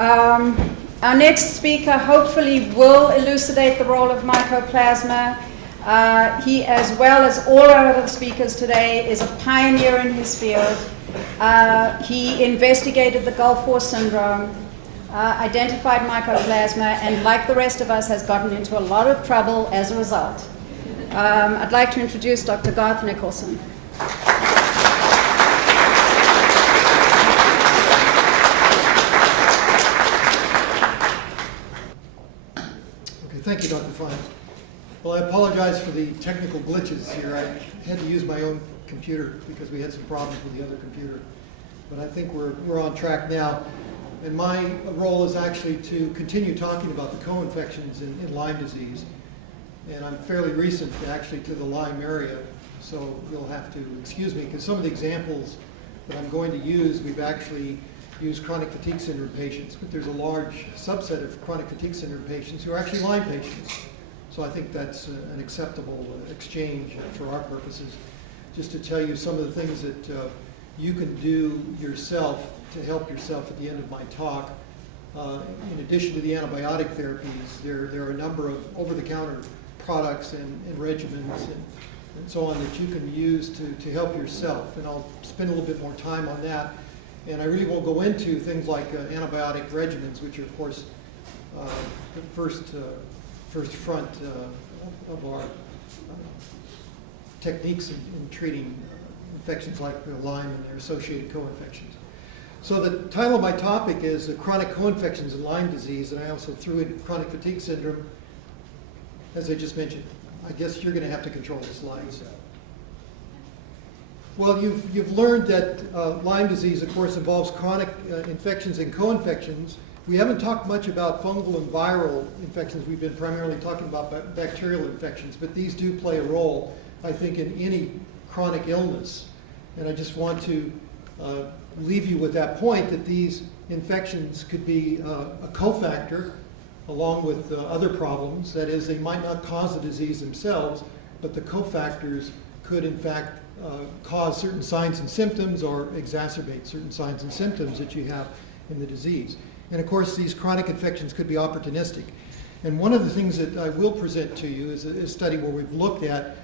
Our next speaker hopefully will elucidate the role of mycoplasma. He, as well as all our other speakers today, is a pioneer in his field. He investigated the Gulf War syndrome, identified mycoplasma, and like the rest of us has gotten into a lot of trouble as a result. I'd like to introduce Dr. Garth Nicholson. Thank you, Dr. Fine. Well, I apologize for the technical glitches here. I had to use my own computer because we had some problems with the other computer. But I think we're on track now. And my role is actually to continue talking about the co-infections in Lyme disease. And I'm fairly recent, actually, to the Lyme area. So you'll have to excuse me because some of the examples that I'm going to use, we've actually used chronic fatigue syndrome patients, but there's a large subset of chronic fatigue syndrome patients who are actually Lyme patients. So I think that's an acceptable exchange for our purposes. Just to tell you some of the things that you can do yourself to help yourself at the end of my talk. In addition to the antibiotic therapies, there are a number of over-the-counter products and regimens and so on that you can use to help yourself. And I'll spend a little bit more time on that. And I really won't go into things like antibiotic regimens, which are, of course, the first front of our techniques in treating infections like Lyme and their associated co-infections. So the title of my topic is Chronic Co-Infections in Lyme Disease, and I also threw in chronic fatigue syndrome, as I just mentioned. I guess you're going to have to control the slides. Well, you've learned that Lyme disease, of course, involves chronic infections and co-infections. We haven't talked much about fungal and viral infections. We've been primarily talking about bacterial infections, but these do play a role, I think, in any chronic illness. And I just want to leave you with that point that these infections could be a cofactor along with other problems. That is, they might not cause the disease themselves, but the cofactors could, in fact, cause certain signs and symptoms or exacerbate certain signs and symptoms that you have in the disease. And of course, these chronic infections could be opportunistic. And one of the things that I will present to you is a study where we've looked at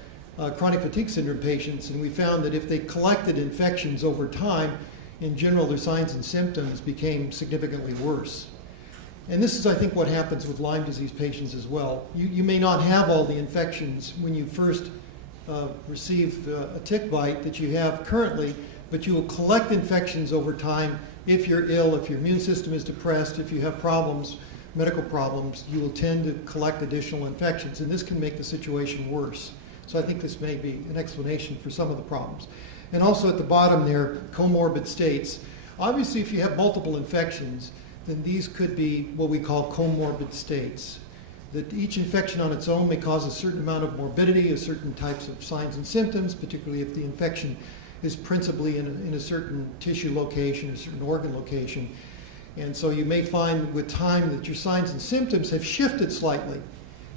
chronic fatigue syndrome patients, and we found that if they collected infections over time, in general, their signs and symptoms became significantly worse. And this is, I think, what happens with Lyme disease patients as well. You may not have all the infections when you first receive a tick bite that you have currently, but you will collect infections over time. If you're ill, if your immune system is depressed, if you have problems, medical problems, you will tend to collect additional infections, and this can make the situation worse. So I think this may be an explanation for some of the problems. And also at the bottom there, comorbid states. Obviously, if you have multiple infections, then these could be what we call comorbid states. That each infection on its own may cause a certain amount of morbidity, a certain types of signs and symptoms, particularly if the infection is principally in a certain tissue location, a certain organ location. And so you may find with time that your signs and symptoms have shifted slightly.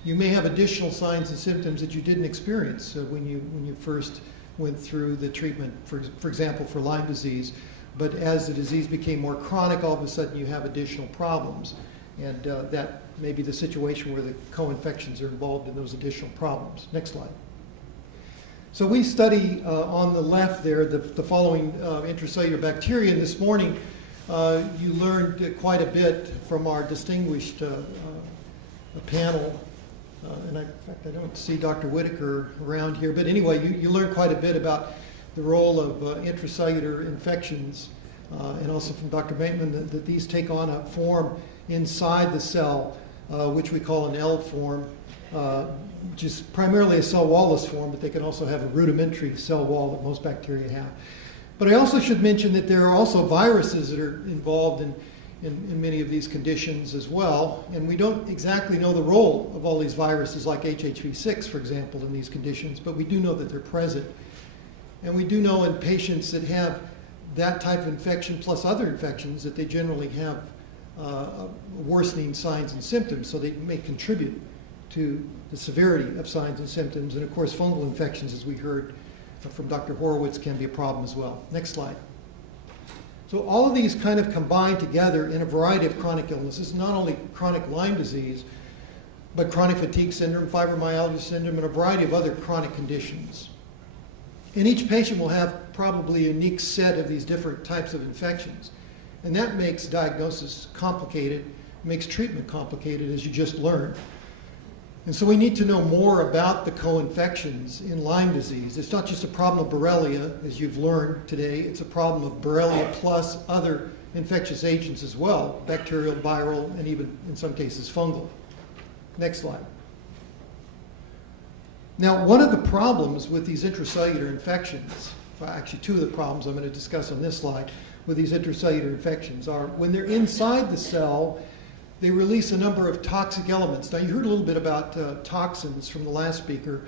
You may have additional signs and symptoms that you didn't experience when you first went through the treatment, for example, for Lyme disease. But as the disease became more chronic, all of a sudden you have additional problems. And that may be the situation where the co-infections are involved in those additional problems. Next slide. So we study on the left there the following intracellular bacteria. And this morning you learned quite a bit from our distinguished panel. And in fact, I don't see Dr. Whitaker around here. But anyway, you learned quite a bit about the role of intracellular infections and also from Dr. Bateman that these take on a form inside the cell, which we call an L form, which is primarily a cell wall-less form, but they can also have a rudimentary cell wall that most bacteria have. But I also should mention that there are also viruses that are involved in many of these conditions as well, and we don't exactly know the role of all these viruses like HHV6, for example, in these conditions, but we do know that they're present. And we do know in patients that have that type of infection plus other infections that they generally have worsening signs and symptoms, so they may contribute to the severity of signs and symptoms. And of course, fungal infections, as we heard from Dr. Horowitz, can be a problem as well. Next slide. So all of these kind of combine together in a variety of chronic illnesses, not only chronic Lyme disease, but chronic fatigue syndrome, fibromyalgia syndrome, and a variety of other chronic conditions. And each patient will have probably a unique set of these different types of infections. And that makes diagnosis complicated, makes treatment complicated, as you just learned. And so we need to know more about the co-infections in Lyme disease. It's not just a problem of Borrelia, as you've learned today. It's a problem of Borrelia plus other infectious agents as well, bacterial, viral, and even in some cases fungal. Next slide. Now, one of the problems with these intracellular infections, well, actually two of the problems I'm going to discuss on this slide with these intracellular infections are when they're inside the cell, they release a number of toxic elements. Now, you heard a little bit about toxins from the last speaker.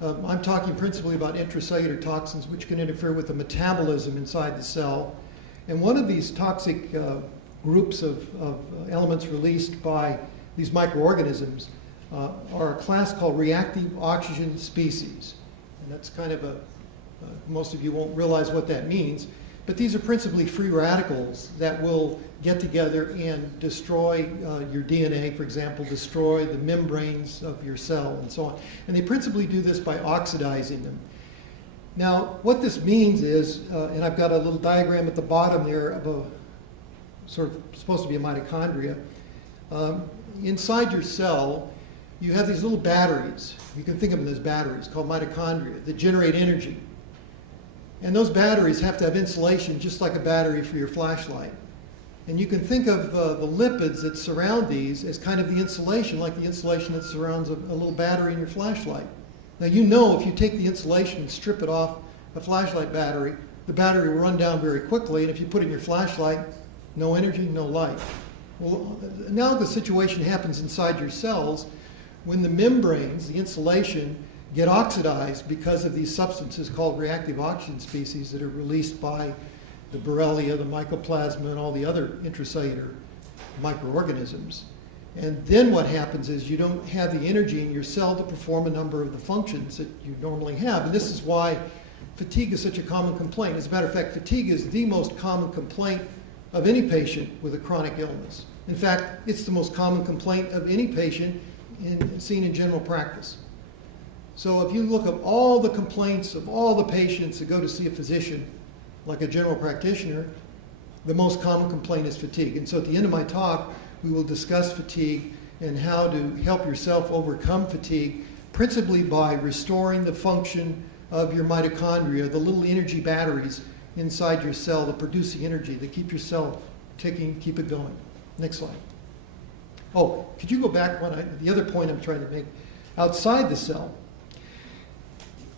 I'm talking principally about intracellular toxins, which can interfere with the metabolism inside the cell. And one of these toxic groups of elements released by these microorganisms are a class called reactive oxygen species. And that's kind of most of you won't realize what that means. But these are principally free radicals that will get together and destroy your DNA, for example, destroy the membranes of your cell and so on. And they principally do this by oxidizing them. Now, what this means is, and I've got a little diagram at the bottom there of a sort of supposed to be a mitochondria. Inside your cell, you have these little batteries. You can think of them as batteries called mitochondria that generate energy. And those batteries have to have insulation just like a battery for your flashlight. And you can think of the lipids that surround these as kind of the insulation, like the insulation that surrounds a little battery in your flashlight. Now you know if you take the insulation and strip it off a flashlight battery, the battery will run down very quickly, and if you put it in your flashlight, no energy, no light. Well, an analogous situation happens inside your cells when the membranes, the insulation, get oxidized because of these substances called reactive oxygen species that are released by the Borrelia, the Mycoplasma, and all the other intracellular microorganisms. And then what happens is you don't have the energy in your cell to perform a number of the functions that you normally have. And this is why fatigue is such a common complaint. As a matter of fact, fatigue is the most common complaint of any patient with a chronic illness. In fact, it's the most common complaint of any patient seen in general practice. So if you look at all the complaints of all the patients that go to see a physician, like a general practitioner, the most common complaint is fatigue. And so at the end of my talk, we will discuss fatigue and how to help yourself overcome fatigue, principally by restoring the function of your mitochondria, the little energy batteries inside your cell that produce the energy, that keep your cell ticking, keep it going. Next slide. Oh, could you go back the other point I'm trying to make? Outside the cell,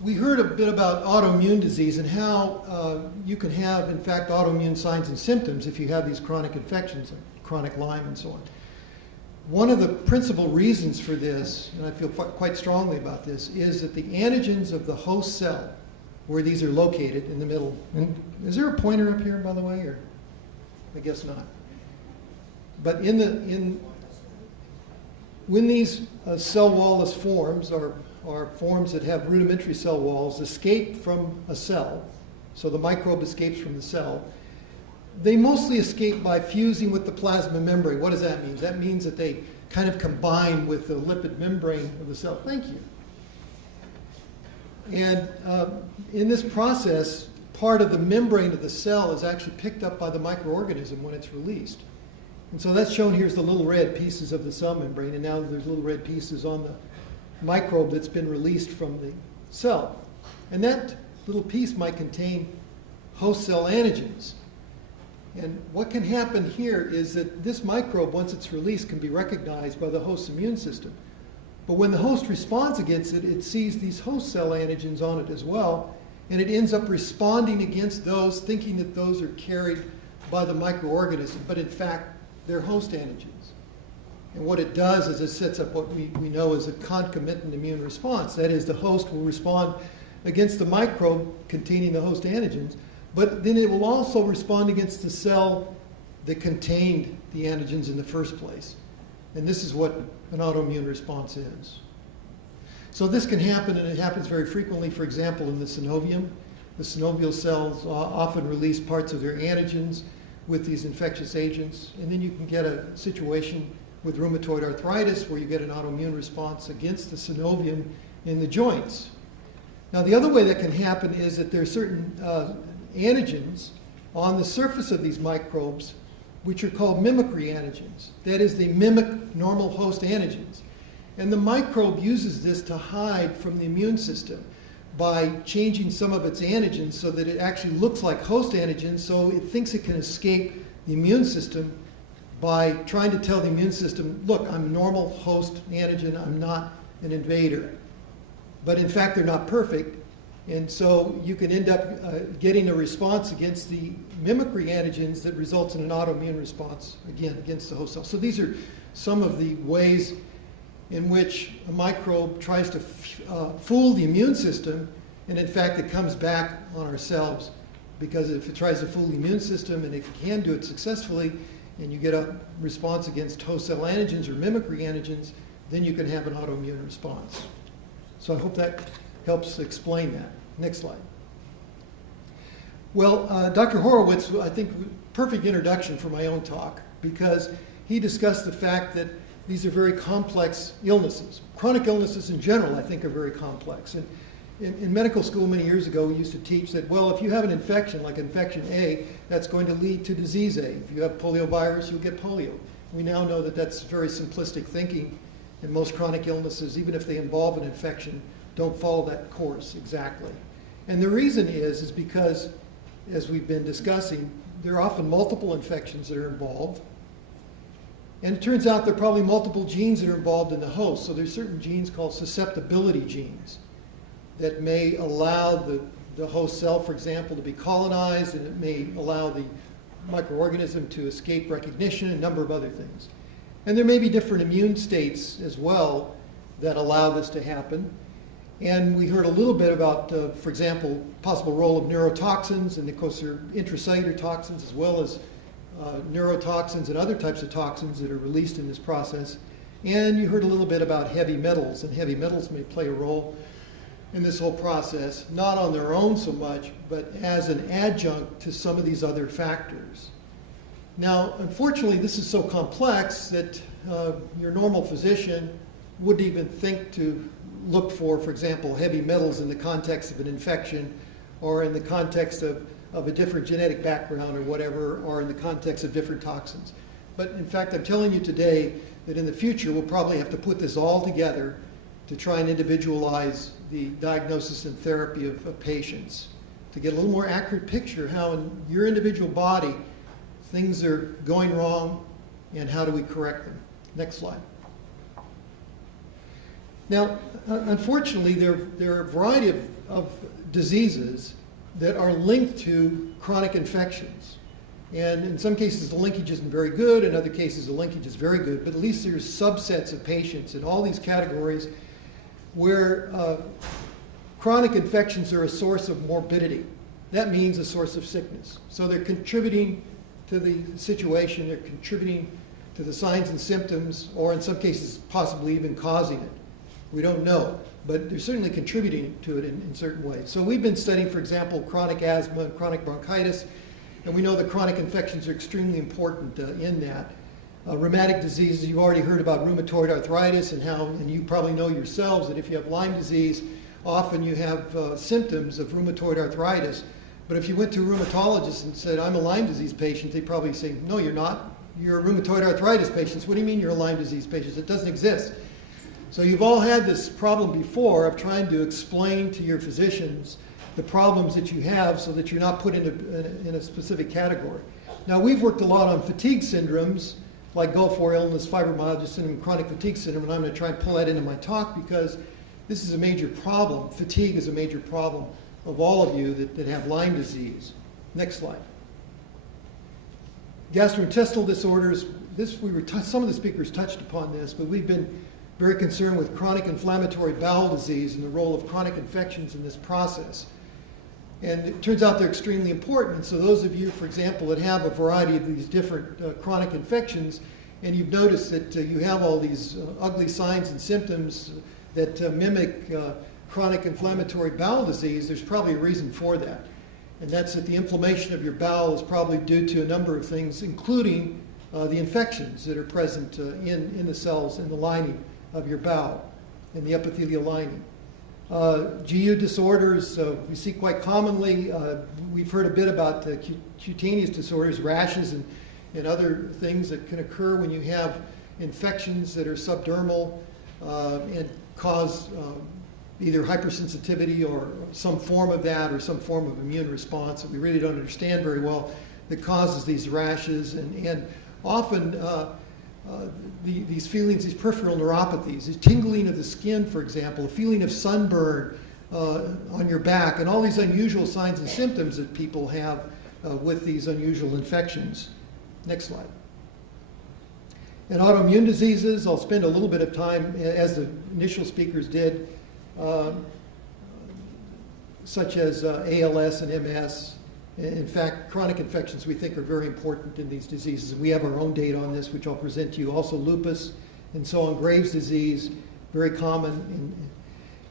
we heard a bit about autoimmune disease and how you can have, in fact, autoimmune signs and symptoms if you have these chronic infections, like chronic Lyme and so on. One of the principal reasons for this, and I feel quite strongly about this, is that the antigens of the host cell, where these are located in the middle, and is there a pointer up here, by the way, or I guess not. But when these cell wall-less forms are forms that have rudimentary cell walls escape from a cell, so the microbe escapes from the cell, they mostly escape by fusing with the plasma membrane. What does that mean? That means that they kind of combine with the lipid membrane of the cell. Thank you. And in this process, part of the membrane of the cell is actually picked up by the microorganism when it's released. And so that's shown here as the little red pieces of the cell membrane, and now there's little red pieces on the microbe that's been released from the cell. And that little piece might contain host cell antigens. And what can happen here is that this microbe, once it's released, can be recognized by the host's immune system. But when the host responds against it, it sees these host cell antigens on it as well, and it ends up responding against those, thinking that those are carried by the microorganism, but in fact, they're host antigens. And what it does is it sets up what we know as a concomitant immune response. That is, the host will respond against the microbe containing the host antigens, but then it will also respond against the cell that contained the antigens in the first place. And this is what an autoimmune response is. So this can happen, and it happens very frequently, for example, in the synovium. The synovial cells often release parts of their antigens with these infectious agents. And then you can get a situation with rheumatoid arthritis where you get an autoimmune response against the synovium in the joints. Now, the other way that can happen is that there are certain antigens on the surface of these microbes which are called mimicry antigens. That is, they mimic normal host antigens. And the microbe uses this to hide from the immune system by changing some of its antigens so that it actually looks like host antigens, so it thinks it can escape the immune system by trying to tell the immune system, look, I'm a normal host antigen, I'm not an invader. But in fact, they're not perfect, and so you can end up getting a response against the mimicry antigens that results in an autoimmune response, again, against the host cell. So these are some of the ways in which a microbe tries to fool the immune system, and in fact it comes back on ourselves, because if it tries to fool the immune system and it can do it successfully, and you get a response against host cell antigens or mimicry antigens, then you can have an autoimmune response. So I hope that helps explain that. Next slide. Well, Dr. Horowitz, I think, perfect introduction for my own talk, because he discussed the fact that these are very complex illnesses. Chronic illnesses in general, I think, are very complex. And in medical school many years ago, we used to teach that, well, if you have an infection, like infection A, that's going to lead to disease A. If you have poliovirus, you'll get polio. We now know that that's very simplistic thinking, and most chronic illnesses, even if they involve an infection, don't follow that course exactly. And the reason is because, as we've been discussing, there are often multiple infections that are involved. And it turns out there are probably multiple genes that are involved in the host. So there's certain genes called susceptibility genes that may allow the host cell, for example, to be colonized, and it may allow the microorganism to escape recognition, and a number of other things. And there may be different immune states as well that allow this to happen. And we heard a little bit about, for example, possible role of neurotoxins, and of course there are intracellular toxins as well as neurotoxins and other types of toxins that are released in this process. And you heard a little bit about heavy metals, and heavy metals may play a role in this whole process, not on their own so much, but as an adjunct to some of these other factors. Now, unfortunately, this is so complex that your normal physician wouldn't even think to look for example, heavy metals in the context of an infection, or in the context of a different genetic background or whatever, or in the context of different toxins. But in fact, I'm telling you today that in the future we'll probably have to put this all together to try and individualize the diagnosis and therapy of patients, to get a little more accurate picture how in your individual body things are going wrong and how do we correct them. Next slide. Now, unfortunately, there are a variety of diseases that are linked to chronic infections. And in some cases, the linkage isn't very good. In other cases, the linkage is very good. But at least there's subsets of patients in all these categories where chronic infections are a source of morbidity. That means a source of sickness. So they're contributing to the situation. They're contributing to the signs and symptoms, or in some cases, possibly even causing it. We don't know, but they're certainly contributing to it in certain ways. So we've been studying, for example, chronic asthma and chronic bronchitis, and we know that chronic infections are extremely important in that. Rheumatic diseases, you've already heard about rheumatoid arthritis and how, and you probably know yourselves that if you have Lyme disease, often you have symptoms of rheumatoid arthritis. But if you went to a rheumatologist and said, I'm a Lyme disease patient, they'd probably say, no, you're not. You're a rheumatoid arthritis patient. What do you mean you're a Lyme disease patient? It doesn't exist. So you've all had this problem before of trying to explain to your physicians the problems that you have so that you're not put in a specific category. Now, we've worked a lot on fatigue syndromes like Gulf War illness, fibromyalgia syndrome, chronic fatigue syndrome, and I'm going to try and pull that into my talk because this is a major problem. Fatigue is a major problem of all of you that have Lyme disease. Next slide. Gastrointestinal disorders. Some of the speakers touched upon this, but we've been very concerned with chronic inflammatory bowel disease and the role of chronic infections in this process. And it turns out they're extremely important. And so those of you, for example, that have a variety of these different chronic infections, and you've noticed that you have all these ugly signs and symptoms that mimic chronic inflammatory bowel disease, there's probably a reason for that. And that's that the inflammation of your bowel is probably due to a number of things, including the infections that are present in the cells in the lining of your bowel, in the epithelial lining. GU disorders we see quite commonly. We've heard a bit about cutaneous disorders, rashes and other things that can occur when you have infections that are subdermal and cause either hypersensitivity or some form of that, or some form of immune response that we really don't understand very well, that causes these rashes, and often these feelings, these peripheral neuropathies, these tingling of the skin, for example, a feeling of sunburn on your back, and all these unusual signs and symptoms that people have with these unusual infections. Next slide. And autoimmune diseases, I'll spend a little bit of time, as the initial speakers did, such as ALS and MS. In fact, chronic infections we think are very important in these diseases. We have our own data on this, which I'll present to you. Also lupus and so on, Graves' disease, very common.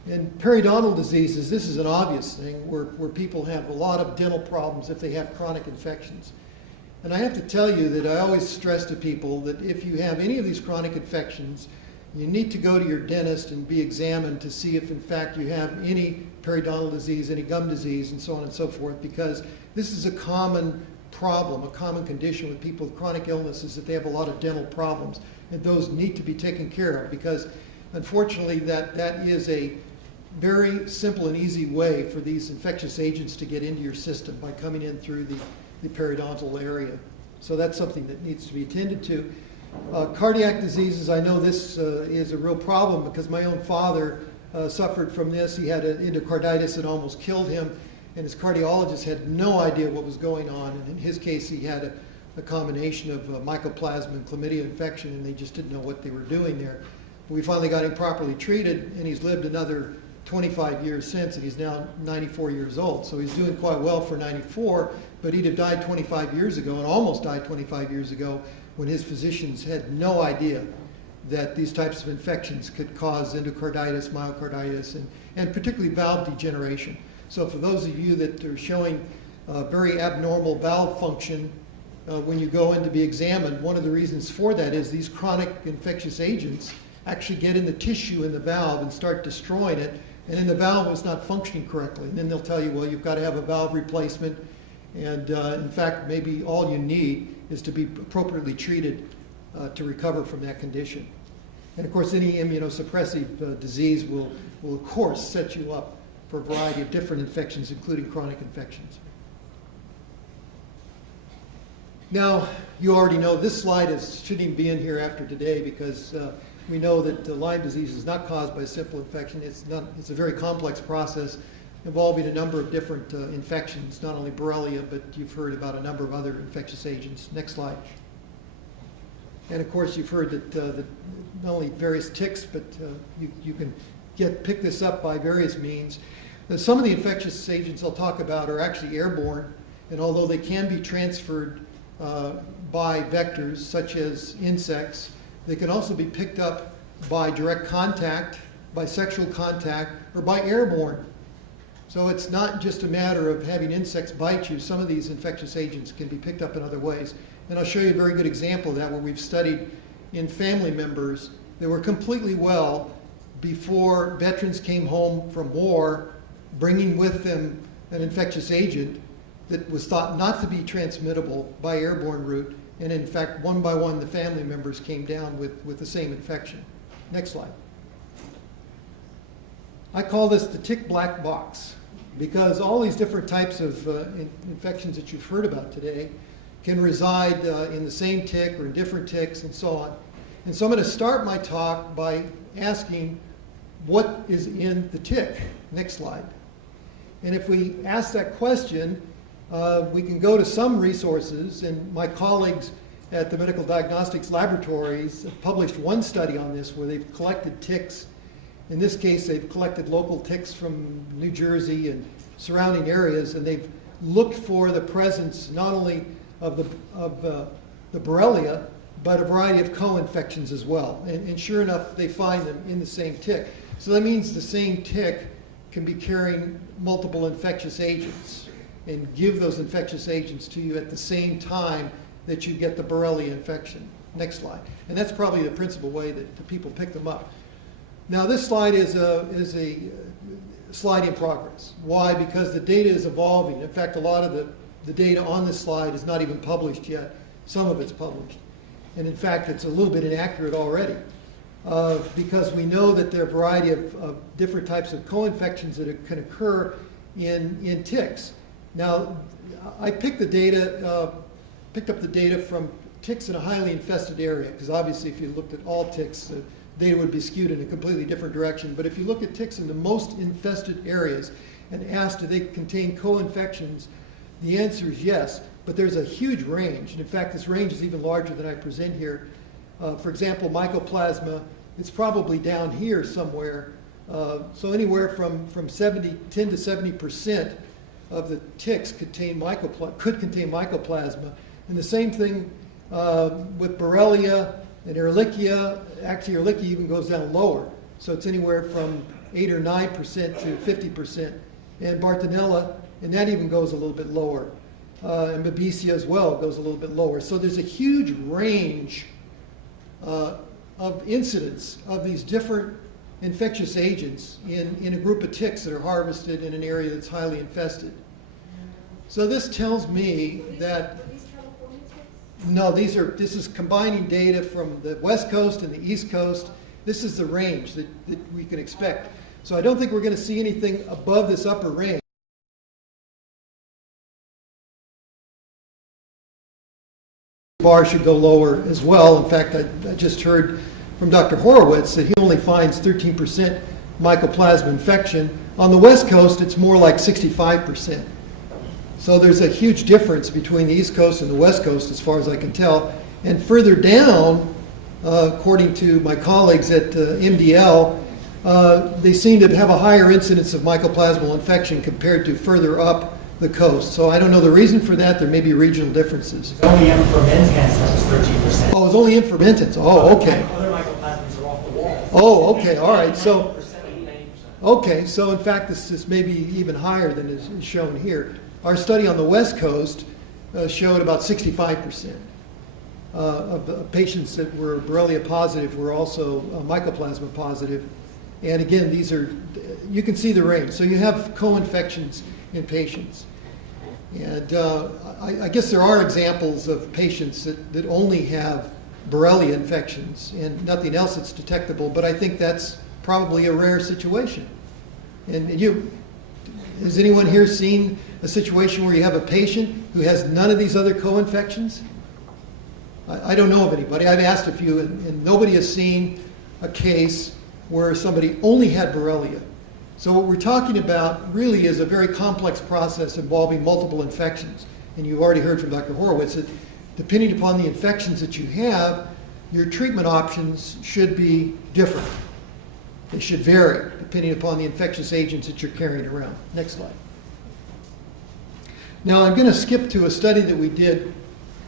And periodontal diseases, this is an obvious thing where people have a lot of dental problems if they have chronic infections. And I have to tell you that I always stress to people that if you have any of these chronic infections, you need to go to your dentist and be examined to see if in fact you have any periodontal disease, any gum disease, and so on and so forth, because this is a common problem, a common condition with people with chronic illnesses, that they have a lot of dental problems, and those need to be taken care of, because unfortunately that is a very simple and easy way for these infectious agents to get into your system by coming in through the periodontal area. So that's something that needs to be attended to. Cardiac diseases, I know this is a real problem because my own father suffered from this. He had an endocarditis that almost killed him, and his cardiologist had no idea what was going on. And in his case, he had a combination of mycoplasma and chlamydia infection, and they just didn't know what they were doing there. We finally got him properly treated, and he's lived another 25 years since, and he's now 94 years old. So he's doing quite well for 94, but he'd have died 25 years ago, and almost died 25 years ago, when his physicians had no idea that these types of infections could cause endocarditis, myocarditis, and particularly valve degeneration. So for those of you that are showing very abnormal valve function when you go in to be examined, one of the reasons for that is these chronic infectious agents actually get in the tissue in the valve and start destroying it, and then the valve is not functioning correctly. And then they'll tell you, well, you've got to have a valve replacement, and in fact, maybe all you need is to be appropriately treated to recover from that condition. And of course, any immunosuppressive disease will of course set you up for a variety of different infections, including chronic infections. Now, you already know this slide shouldn't even be in here after today, because we know that Lyme disease is not caused by a simple infection. It's a very complex process involving a number of different infections, not only Borrelia, but you've heard about a number of other infectious agents. Next slide. And of course, you've heard that not only various ticks, but you can pick this up by various means. Some of the infectious agents I'll talk about are actually airborne, and although they can be transferred by vectors, such as insects, they can also be picked up by direct contact, by sexual contact, or by airborne. So it's not just a matter of having insects bite you. Some of these infectious agents can be picked up in other ways. And I'll show you a very good example of that, where we've studied in family members that were completely well before veterans came home from war, bringing with them an infectious agent that was thought not to be transmittable by airborne route. And in fact, one by one, the family members came down with the same infection. Next slide. I call this the tick black box, because all these different types of infections that you've heard about today can reside in the same tick or in different ticks and so on. And so I'm going to start my talk by asking what is in the tick. Next slide. And if we ask that question, we can go to some resources, and my colleagues at the Medical Diagnostics Laboratories have published one study on this where they've collected ticks. In this case, they've collected local ticks from New Jersey and surrounding areas, and they've looked for the presence not only of the Borrelia, but a variety of co-infections as well. And sure enough, they find them in the same tick. So that means the same tick can be carrying multiple infectious agents. and give those infectious agents to you at the same time that you get the Borrelia infection. Next slide. And that's probably the principal way that the people pick them up. Now this slide is a slide in progress. Why? Because the data is evolving. In fact, a lot of the data on this slide is not even published yet. Some of it's published. And in fact, it's a little bit inaccurate already because we know that there are a variety of different types of co-infections that can occur in ticks. Now, I picked up the data from ticks in a highly infested area, because obviously if you looked at all ticks, the data would be skewed in a completely different direction. But if you look at ticks in the most infested areas and ask, do they contain co-infections, the answer is yes, but there's a huge range. And in fact, this range is even larger than I present here. For example, mycoplasma, it's probably down here somewhere. So anywhere from 10 to 70% of the ticks could contain mycoplasma. And the same thing with Borrelia and Ehrlichia. Actually, Ehrlichia even goes down lower. So it's anywhere from 8 or 9% to 50%. And Bartonella, and that even goes a little bit lower. And Babesia as well goes a little bit lower. So there's a huge range of incidence of these different infectious agents in a group of ticks that are harvested in an area that's highly infested. So this tells me that no, this is combining data from the West Coast and the East Coast. This is the range that we can expect. So I don't think we're going to see anything above this upper range. Bar should go lower as well. In fact, I just heard from Dr. Horowitz that he only finds 13% mycoplasma infection. On the West Coast, it's more like 65%. So there's a huge difference between the East Coast and the West Coast as far as I can tell. And further down, according to my colleagues at MDL, they seem to have a higher incidence of mycoplasmal infection compared to further up the coast. So I don't know the reason for that. There may be regional differences. It's only M-fermentans that was 13%. Oh, it's only M-fermentans. Oh, okay. Other mycoplasmas are off the wall. Oh, okay. All right. So, 90%. okay. So in fact, this is maybe even higher than is shown here. Our study on the West Coast showed about 65% of the patients that were Borrelia positive were also mycoplasma positive. And again, these are, you can see the range. So you have co-infections in patients. And I guess there are examples of patients that only have Borrelia infections and nothing else that's detectable, but I think that's probably a rare situation. And has anyone here seen a situation where you have a patient who has none of these other co-infections? I don't know of anybody. I've asked a few, and nobody has seen a case where somebody only had Borrelia. So what we're talking about really is a very complex process involving multiple infections. And you've already heard from Dr. Horowitz that depending upon the infections that you have, your treatment options should be different. They should vary depending upon the infectious agents that you're carrying around. Next slide. Now I'm going to skip to a study that we did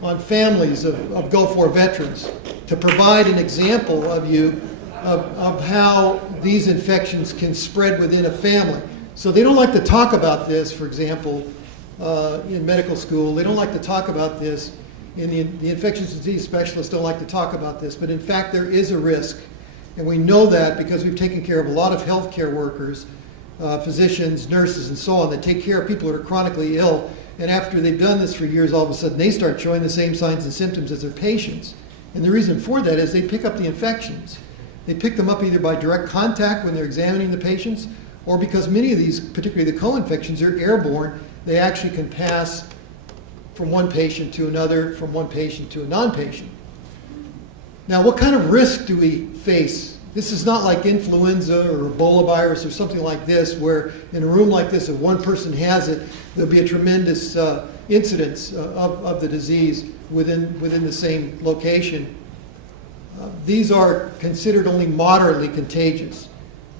on families of Gulf War veterans to provide an example of how these infections can spread within a family. So they don't like to talk about this, for example, in medical school. They don't like to talk about this, and the infectious disease specialists don't like to talk about this, but in fact there is a risk. And we know that because we've taken care of a lot of healthcare workers, physicians, nurses, and so on, that take care of people that are chronically ill. And after they've done this for years, all of a sudden they start showing the same signs and symptoms as their patients. And the reason for that is they pick up the infections. They pick them up either by direct contact when they're examining the patients, or because many of these, particularly the co-infections, are airborne, they actually can pass from one patient to another, from one patient to a non-patient. Now, what kind of risk do we face? This is not like influenza or Ebola virus or something like this, where in a room like this, if one person has it, there'll be a tremendous incidence of the disease within the same location. These are considered only moderately contagious.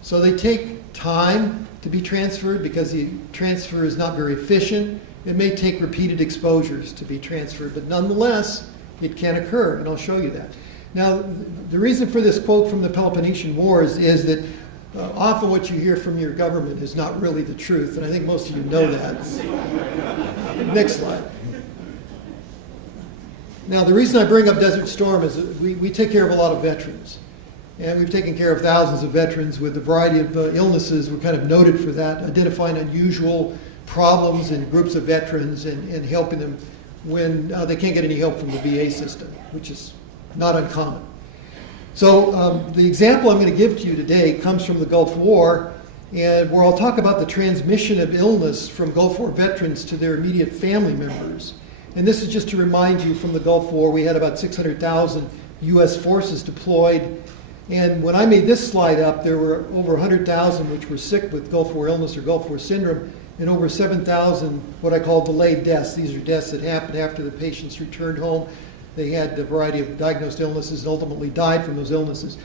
So they take time to be transferred because the transfer is not very efficient. It may take repeated exposures to be transferred, but nonetheless, it can occur, and I'll show you that. Now, the reason for this quote from the Peloponnesian Wars is that Often what you hear from your government is not really the truth, and I think most of you know that. Next slide. Now, the reason I bring up Desert Storm is that we take care of a lot of veterans. And we've taken care of thousands of veterans with a variety of illnesses. We're kind of noted for that, identifying unusual problems in groups of veterans and helping them when they can't get any help from the VA system, which is not uncommon. So the example I'm going to give to you today comes from the Gulf War, and where I'll talk about the transmission of illness from Gulf War veterans to their immediate family members. And this is just to remind you, from the Gulf War, we had about 600,000 U.S. forces deployed. And when I made this slide up, there were over 100,000 which were sick with Gulf War illness or Gulf War syndrome, and over 7,000 what I call delayed deaths. These are deaths that happened after the patients returned home. They had a variety of diagnosed illnesses and ultimately died from those illnesses.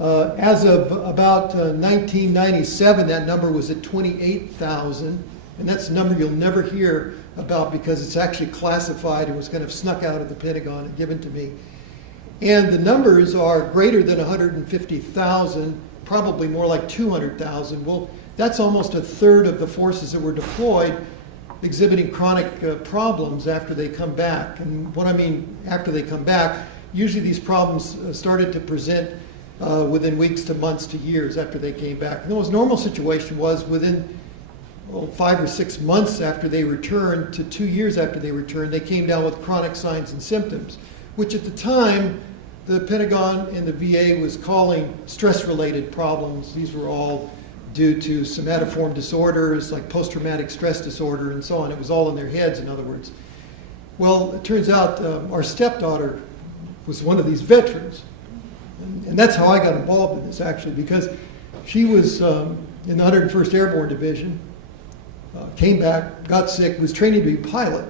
As of about 1997, that number was at 28,000, and that's a number you'll never hear about because it's actually classified and was kind of snuck out of the Pentagon and given to me. And the numbers are greater than 150,000, probably more like 200,000. Well, that's almost a third of the forces that were deployed exhibiting chronic problems after they come back. And what I mean after they come back, usually these problems started to present within weeks to months to years after they came back. And the most normal situation was within 5 or 6 months after they returned to 2 years after they returned, they came down with chronic signs and symptoms, which at the time the Pentagon and the VA was calling stress-related problems. These were all due to somatoform disorders like post-traumatic stress disorder and so on. It was all in their heads, in other words. Well, it turns out our stepdaughter was one of these veterans. And that's how I got involved in this, actually, because she was in the 101st Airborne Division, came back, got sick, was training to be a pilot.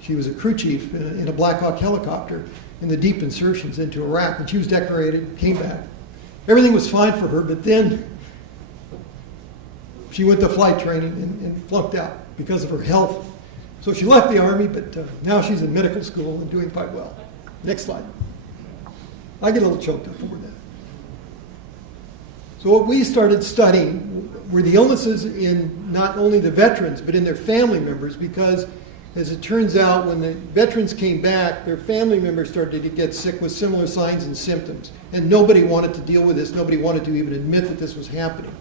She was a crew chief in a Black Hawk helicopter in the deep insertions into Iraq, and she was decorated, came back. Everything was fine for her, but then she went to flight training and flunked out because of her health. So she left the Army, but now she's in medical school and doing quite well. Next slide. I get a little choked up over that. So what we started studying were the illnesses in not only the veterans, but in their family members, because as it turns out, when the veterans came back, their family members started to get sick with similar signs and symptoms. And nobody wanted to deal with this. Nobody wanted to even admit that this was happening.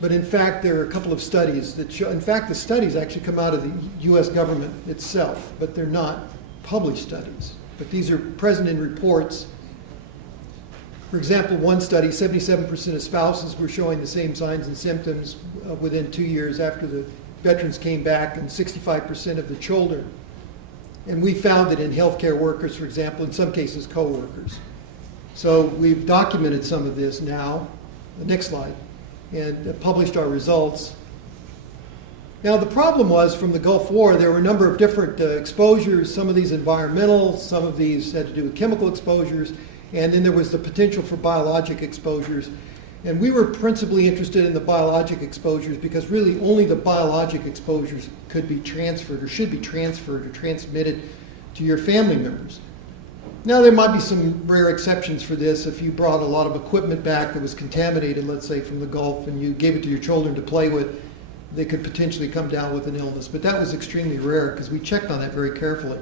But in fact, there are a couple of studies that show, in fact, the studies actually come out of the U.S. government itself, but they're not published studies. But these are present in reports. For example, one study, 77% of spouses were showing the same signs and symptoms within 2 years after the veterans came back, and 65% of the children. And we found it in healthcare workers, for example, in some cases co-workers. So we've documented some of this now, the next slide, and published our results. Now the problem was, from the Gulf War, there were a number of different exposures, some of these environmental, some of these had to do with chemical exposures, and then there was the potential for biologic exposures. And we were principally interested in the biologic exposures because really only the biologic exposures could be transferred or should be transferred or transmitted to your family members. Now there might be some rare exceptions for this. If you brought a lot of equipment back that was contaminated, let's say from the Gulf, and you gave it to your children to play with, they could potentially come down with an illness. But that was extremely rare because we checked on that very carefully.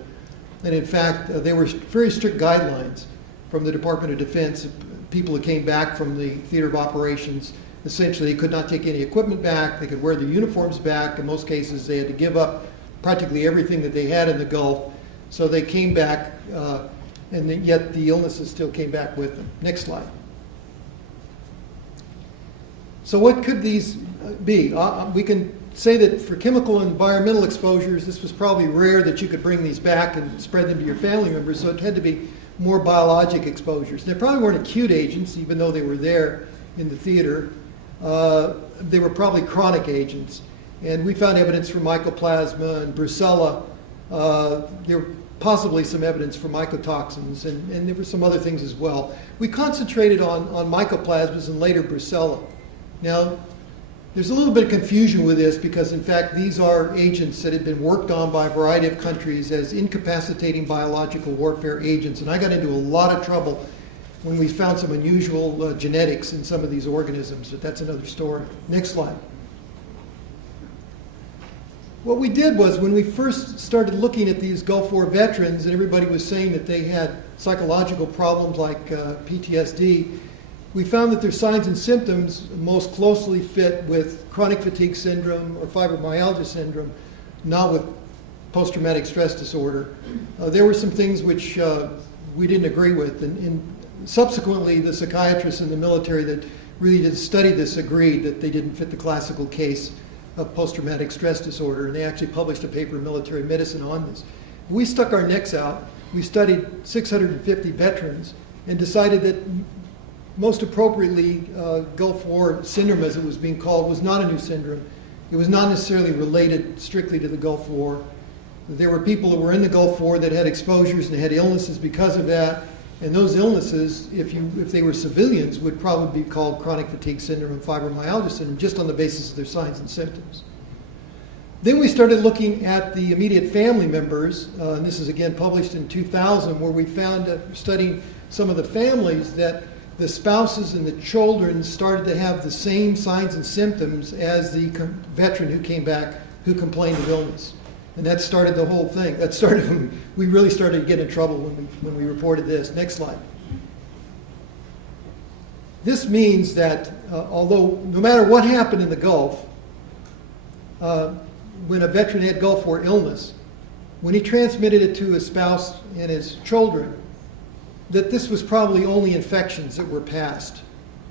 And in fact, there were very strict guidelines from the Department of Defense. People who came back from the theater of operations, essentially they could not take any equipment back, they could wear their uniforms back. In most cases they had to give up practically everything that they had in the Gulf. So they came back, and yet the illnesses still came back with them. Next slide. So what could these be? We can say that for chemical and environmental exposures, this was probably rare that you could bring these back and spread them to your family members, so it had to be more biologic exposures. They probably weren't acute agents, even though they were there in the theater. They were probably chronic agents. And we found evidence for mycoplasma and brucella. There were possibly some evidence for mycotoxins, and there were some other things as well. We concentrated on mycoplasmas and later brucella. Now, there's a little bit of confusion with this because, in fact, these are agents that had been worked on by a variety of countries as incapacitating biological warfare agents. And I got into a lot of trouble when we found some unusual genetics in some of these organisms, but that's another story. Next slide. What we did was when we first started looking at these Gulf War veterans and everybody was saying that they had psychological problems like PTSD, we found that their signs and symptoms most closely fit with chronic fatigue syndrome or fibromyalgia syndrome, not with post-traumatic stress disorder. There were some things which we didn't agree with, and subsequently the psychiatrists in the military that really did study this agreed that they didn't fit the classical case of post-traumatic stress disorder, and they actually published a paper in Military Medicine on this. We stuck our necks out. We studied 650 veterans and decided that most appropriately Gulf War syndrome, as it was being called, was not a new syndrome. It was not necessarily related strictly to the Gulf War. There were people that were in the Gulf War that had exposures and had illnesses because of that, and those illnesses, if they were civilians, would probably be called chronic fatigue syndrome and fibromyalgia syndrome just on the basis of their signs and symptoms. Then we started looking at the immediate family members, and this is again published in 2000, where we found, studying some of the families, that the spouses and the children started to have the same signs and symptoms as the veteran who came back who complained of illness. And that started the whole thing. That started when we really started to get in trouble when we reported this. Next slide. This means that although no matter what happened in the Gulf, when a veteran had Gulf War illness, when he transmitted it to his spouse and his children, that this was probably only infections that were passed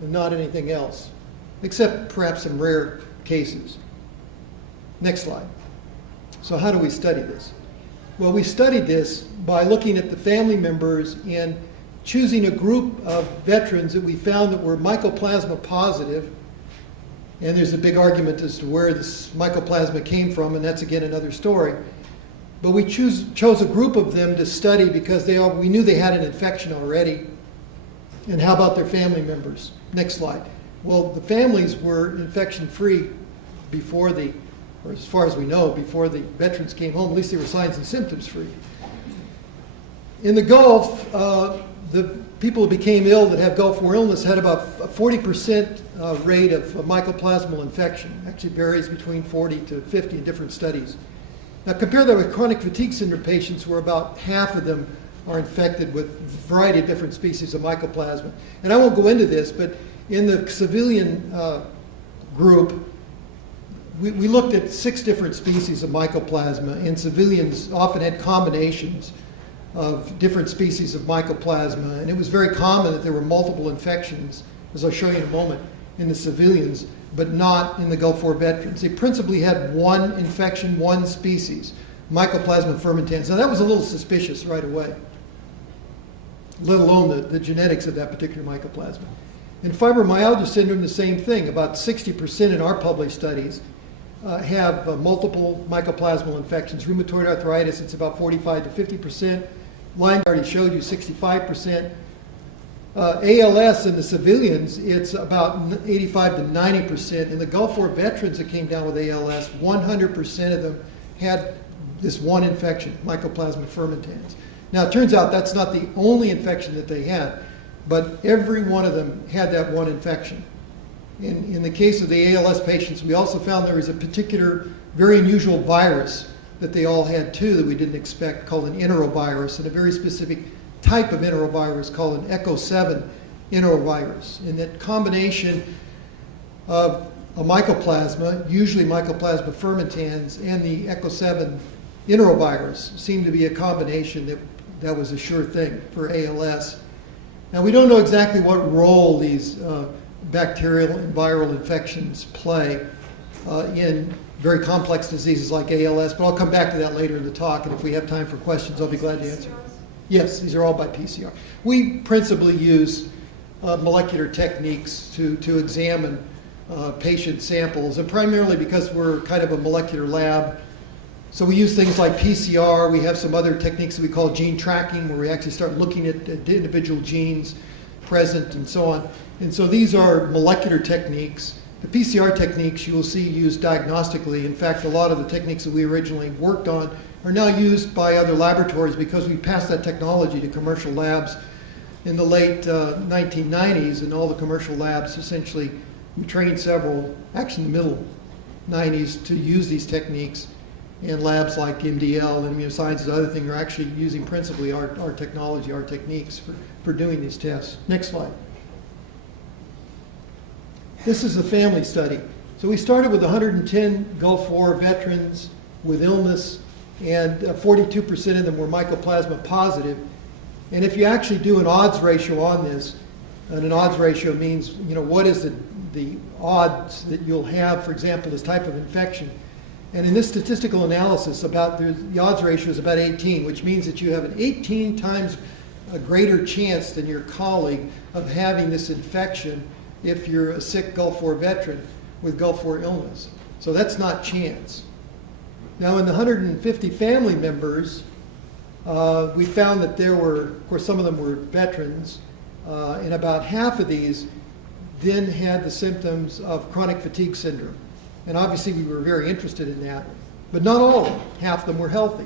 and not anything else, except perhaps in rare cases. Next slide. So how do we study this? Well, we studied this by looking at the family members and choosing a group of veterans that we found that were mycoplasma positive. And there's a big argument as to where this mycoplasma came from, and that's again another story. But we chose a group of them to study because we knew they had an infection already. And how about their family members? Next slide. Well, the families were infection-free before or as far as we know, before the veterans came home. At least they were signs and symptoms free. In the Gulf, the people who became ill that have Gulf War illness had about a 40% rate of mycoplasmal infection. Actually varies between 40 to 50 in different studies. Now compare that with chronic fatigue syndrome patients, where about half of them are infected with a variety of different species of mycoplasma. And I won't go into this, but in the civilian group, we looked at 6 different species of mycoplasma, and civilians often had combinations of different species of mycoplasma, and it was very common that there were multiple infections, as I'll show you in a moment, in the civilians, but not in the Gulf War veterans. They principally had one infection, one species, Mycoplasma fermentans. Now that was a little suspicious right away, let alone the genetics of that particular mycoplasma. In fibromyalgia syndrome, the same thing. About 60% in our published studies have multiple mycoplasmal infections. Rheumatoid arthritis, it's about 45 to 50%. Lyme, I already showed you, 65%. ALS in the civilians, it's about 85 to 90%. In the Gulf War veterans that came down with ALS, 100% of them had this one infection, Mycoplasma fermentans. Now it turns out that's not the only infection that they had, but every one of them had that one infection. In the case of the ALS patients, we also found there was a particular very unusual virus that they all had too that we didn't expect, called an enterovirus, and a very specific type of enterovirus called an Echo 7 enterovirus. And that combination of a mycoplasma, usually Mycoplasma fermentans, and the Echo 7 enterovirus seemed to be a combination that was a sure thing for ALS. Now we don't know exactly what role these bacterial and viral infections play in very complex diseases like ALS, but I'll come back to that later in the talk, and if we have time for questions, I'll be glad to answer. Yes, these are all by PCR. We principally use molecular techniques to examine patient samples, and primarily because we're kind of a molecular lab. So we use things like PCR. We have some other techniques that we call gene tracking, where we actually start looking at individual genes present and so on. And so these are molecular techniques. The PCR techniques you will see used diagnostically. In fact, a lot of the techniques that we originally worked on are now used by other laboratories because we passed that technology to commercial labs in the late 1990s, and all the commercial labs essentially, we trained several, actually in the middle 90s, to use these techniques. And labs like MDL and immunosciences and other things are actually using principally our technology, our techniques for doing these tests. Next slide. This is a family study. So we started with 110 Gulf War veterans with illness, and 42% of them were mycoplasma positive. And if you actually do an odds ratio on this, and an odds ratio means, what is the odds that you'll have, for example, this type of infection. And in this statistical analysis, the odds ratio is about 18, which means that you have an 18 times a greater chance than your colleague of having this infection if you're a sick Gulf War veteran with Gulf War illness. So that's not chance. Now, in the 150 family members, we found that there were, of course, some of them were veterans, and about half of these then had the symptoms of chronic fatigue syndrome. And obviously we were very interested in that, but not all of them. Half of them were healthy.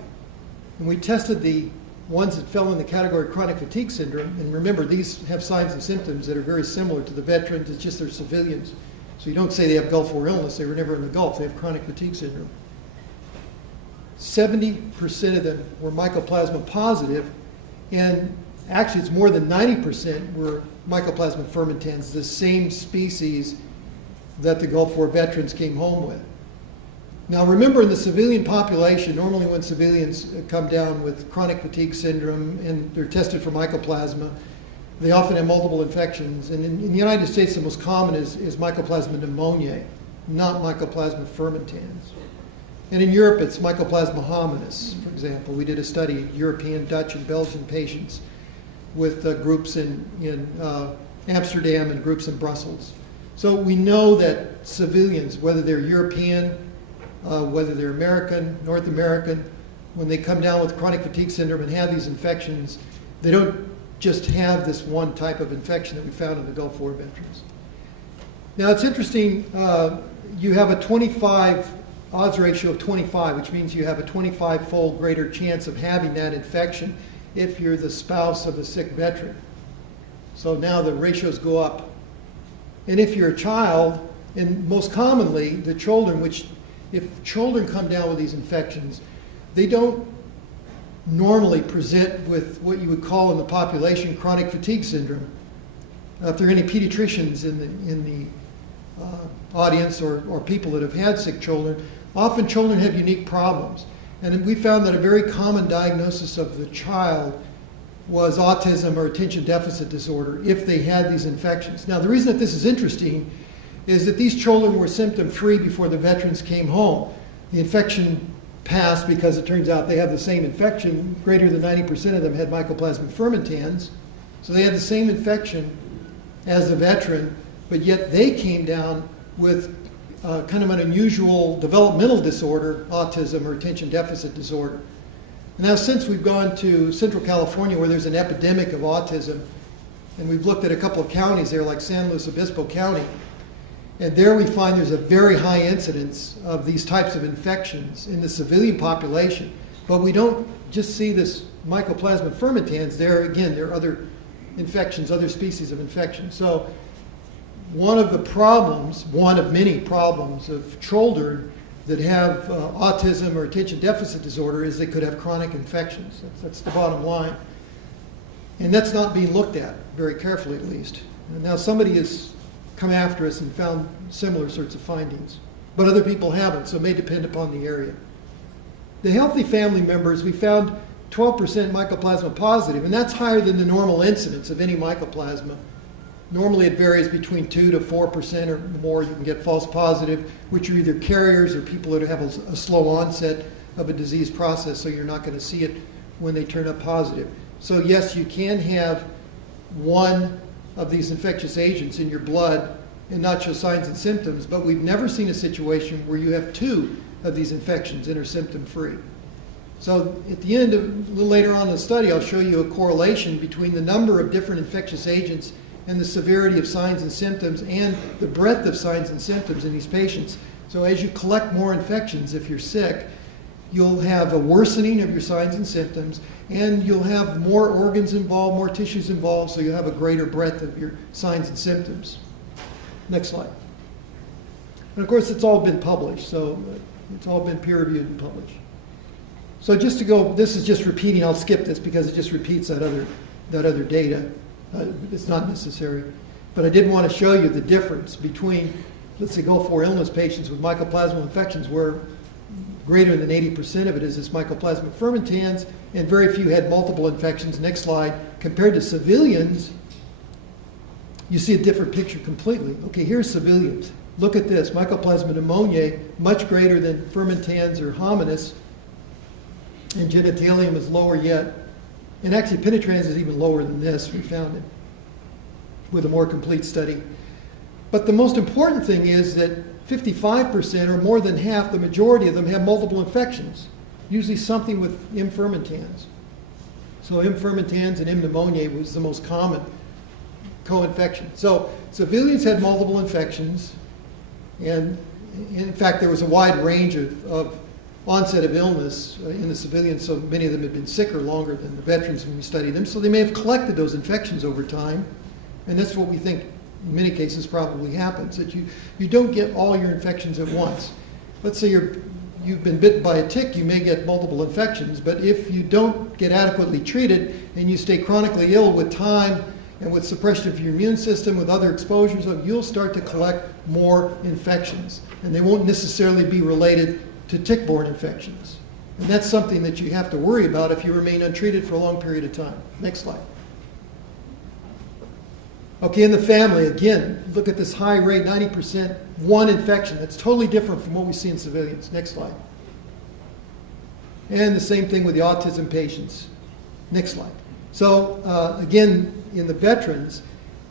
And we tested the ones that fell in the category of chronic fatigue syndrome, and remember, these have signs and symptoms that are very similar to the veterans, it's just they're civilians. So you don't say they have Gulf War illness, they were never in the Gulf, they have chronic fatigue syndrome. 70% of them were mycoplasma positive, and actually it's more than 90% were Mycoplasma fermentans, the same species that the Gulf War veterans came home with. Now remember, in the civilian population, normally when civilians come down with chronic fatigue syndrome and they're tested for mycoplasma, they often have multiple infections. And in the United States, the most common is Mycoplasma pneumoniae, not Mycoplasma fermentans. And in Europe, it's Mycoplasma hominis, for example. We did a study, European, Dutch, and Belgian patients with groups in Amsterdam and groups in Brussels. So we know that civilians, whether they're European, whether they're American, North American, when they come down with chronic fatigue syndrome and have these infections, they don't just have this one type of infection that we found in the Gulf War veterans. Now it's interesting, you have a 25 odds ratio of 25, which means you have a 25-fold greater chance of having that infection if you're the spouse of a sick veteran. So now the ratios go up. And if you're a child, and most commonly the children, which if children come down with these infections, they don't normally present with what you would call in the population chronic fatigue syndrome. If there are any pediatricians in the audience or people that have had sick children, often children have unique problems. And we found that a very common diagnosis of the child was autism or attention deficit disorder if they had these infections. Now, the reason that this is interesting is that these children were symptom-free before the veterans came home. The infection passed because it turns out they have the same infection. Greater than 90% of them had Mycoplasma fermentans. So they had the same infection as the veteran, but yet they came down with kind of an unusual developmental disorder, autism or attention deficit disorder. Now, since we've gone to Central California where there's an epidemic of autism, and we've looked at a couple of counties there like San Luis Obispo County, and there we find there's a very high incidence of these types of infections in the civilian population. But we don't just see this Mycoplasma fermentans. There are other infections, other species of infection. So one of the problems, one of many problems of children that have autism or attention deficit disorder is they could have chronic infections. That's the bottom line. And that's not being looked at very carefully, at least. And now somebody has come after us and found similar sorts of findings, but other people haven't, so it may depend upon the area. The healthy family members, we found 12% Mycoplasma positive, and that's higher than the normal incidence of any mycoplasma. Normally it varies between 2 to 4% or more. You can get false positive, which are either carriers or people that have a slow onset of a disease process, so you're not going to see it when they turn up positive. So yes, you can have one of these infectious agents in your blood and not show signs and symptoms, but we've never seen a situation where you have two of these infections and are symptom-free. So at the end, a little later on in the study, I'll show you a correlation between the number of different infectious agents and the severity of signs and symptoms and the breadth of signs and symptoms in these patients. So as you collect more infections, if you're sick, you'll have a worsening of your signs and symptoms, and you'll have more organs involved, more tissues involved, so you'll have a greater breadth of your signs and symptoms. Next slide. And of course, it's all been published, so it's all been peer-reviewed and published. So just to go, this is just repeating, I'll skip this because it just repeats that other data. It's not necessary. But I did want to show you the difference between, let's say, Gulf War illness patients with mycoplasmal infections, where greater than 80% of it is this mycoplasma fermentans, and very few had multiple infections. Next slide. Compared to civilians, you see a different picture completely. Okay, here's civilians. Look at this. Mycoplasma pneumoniae, much greater than fermentans or hominis, and genitalium is lower yet. And actually, penetrans is even lower than this, we found it, with a more complete study. But the most important thing is that 55%, or more than half, the majority of them have multiple infections, usually something with M. fermentans. So M. fermentans and M. pneumoniae was the most common co-infection. So civilians had multiple infections, and in fact there was a wide range of onset of illness in the civilians, so many of them had been sicker longer than the veterans when we studied them, so they may have collected those infections over time, and that's what we think in many cases probably happens, that you don't get all your infections at once. Let's say you've been bitten by a tick, you may get multiple infections, but if you don't get adequately treated and you stay chronically ill with time and with suppression of your immune system, with other exposures, you'll start to collect more infections. And they won't necessarily be related to tick-borne infections. And that's something that you have to worry about if you remain untreated for a long period of time. Next slide. Okay, in the family, again, look at this high rate, 90%, one infection. That's totally different from what we see in civilians. Next slide. And the same thing with the autism patients. Next slide. So again, in the veterans,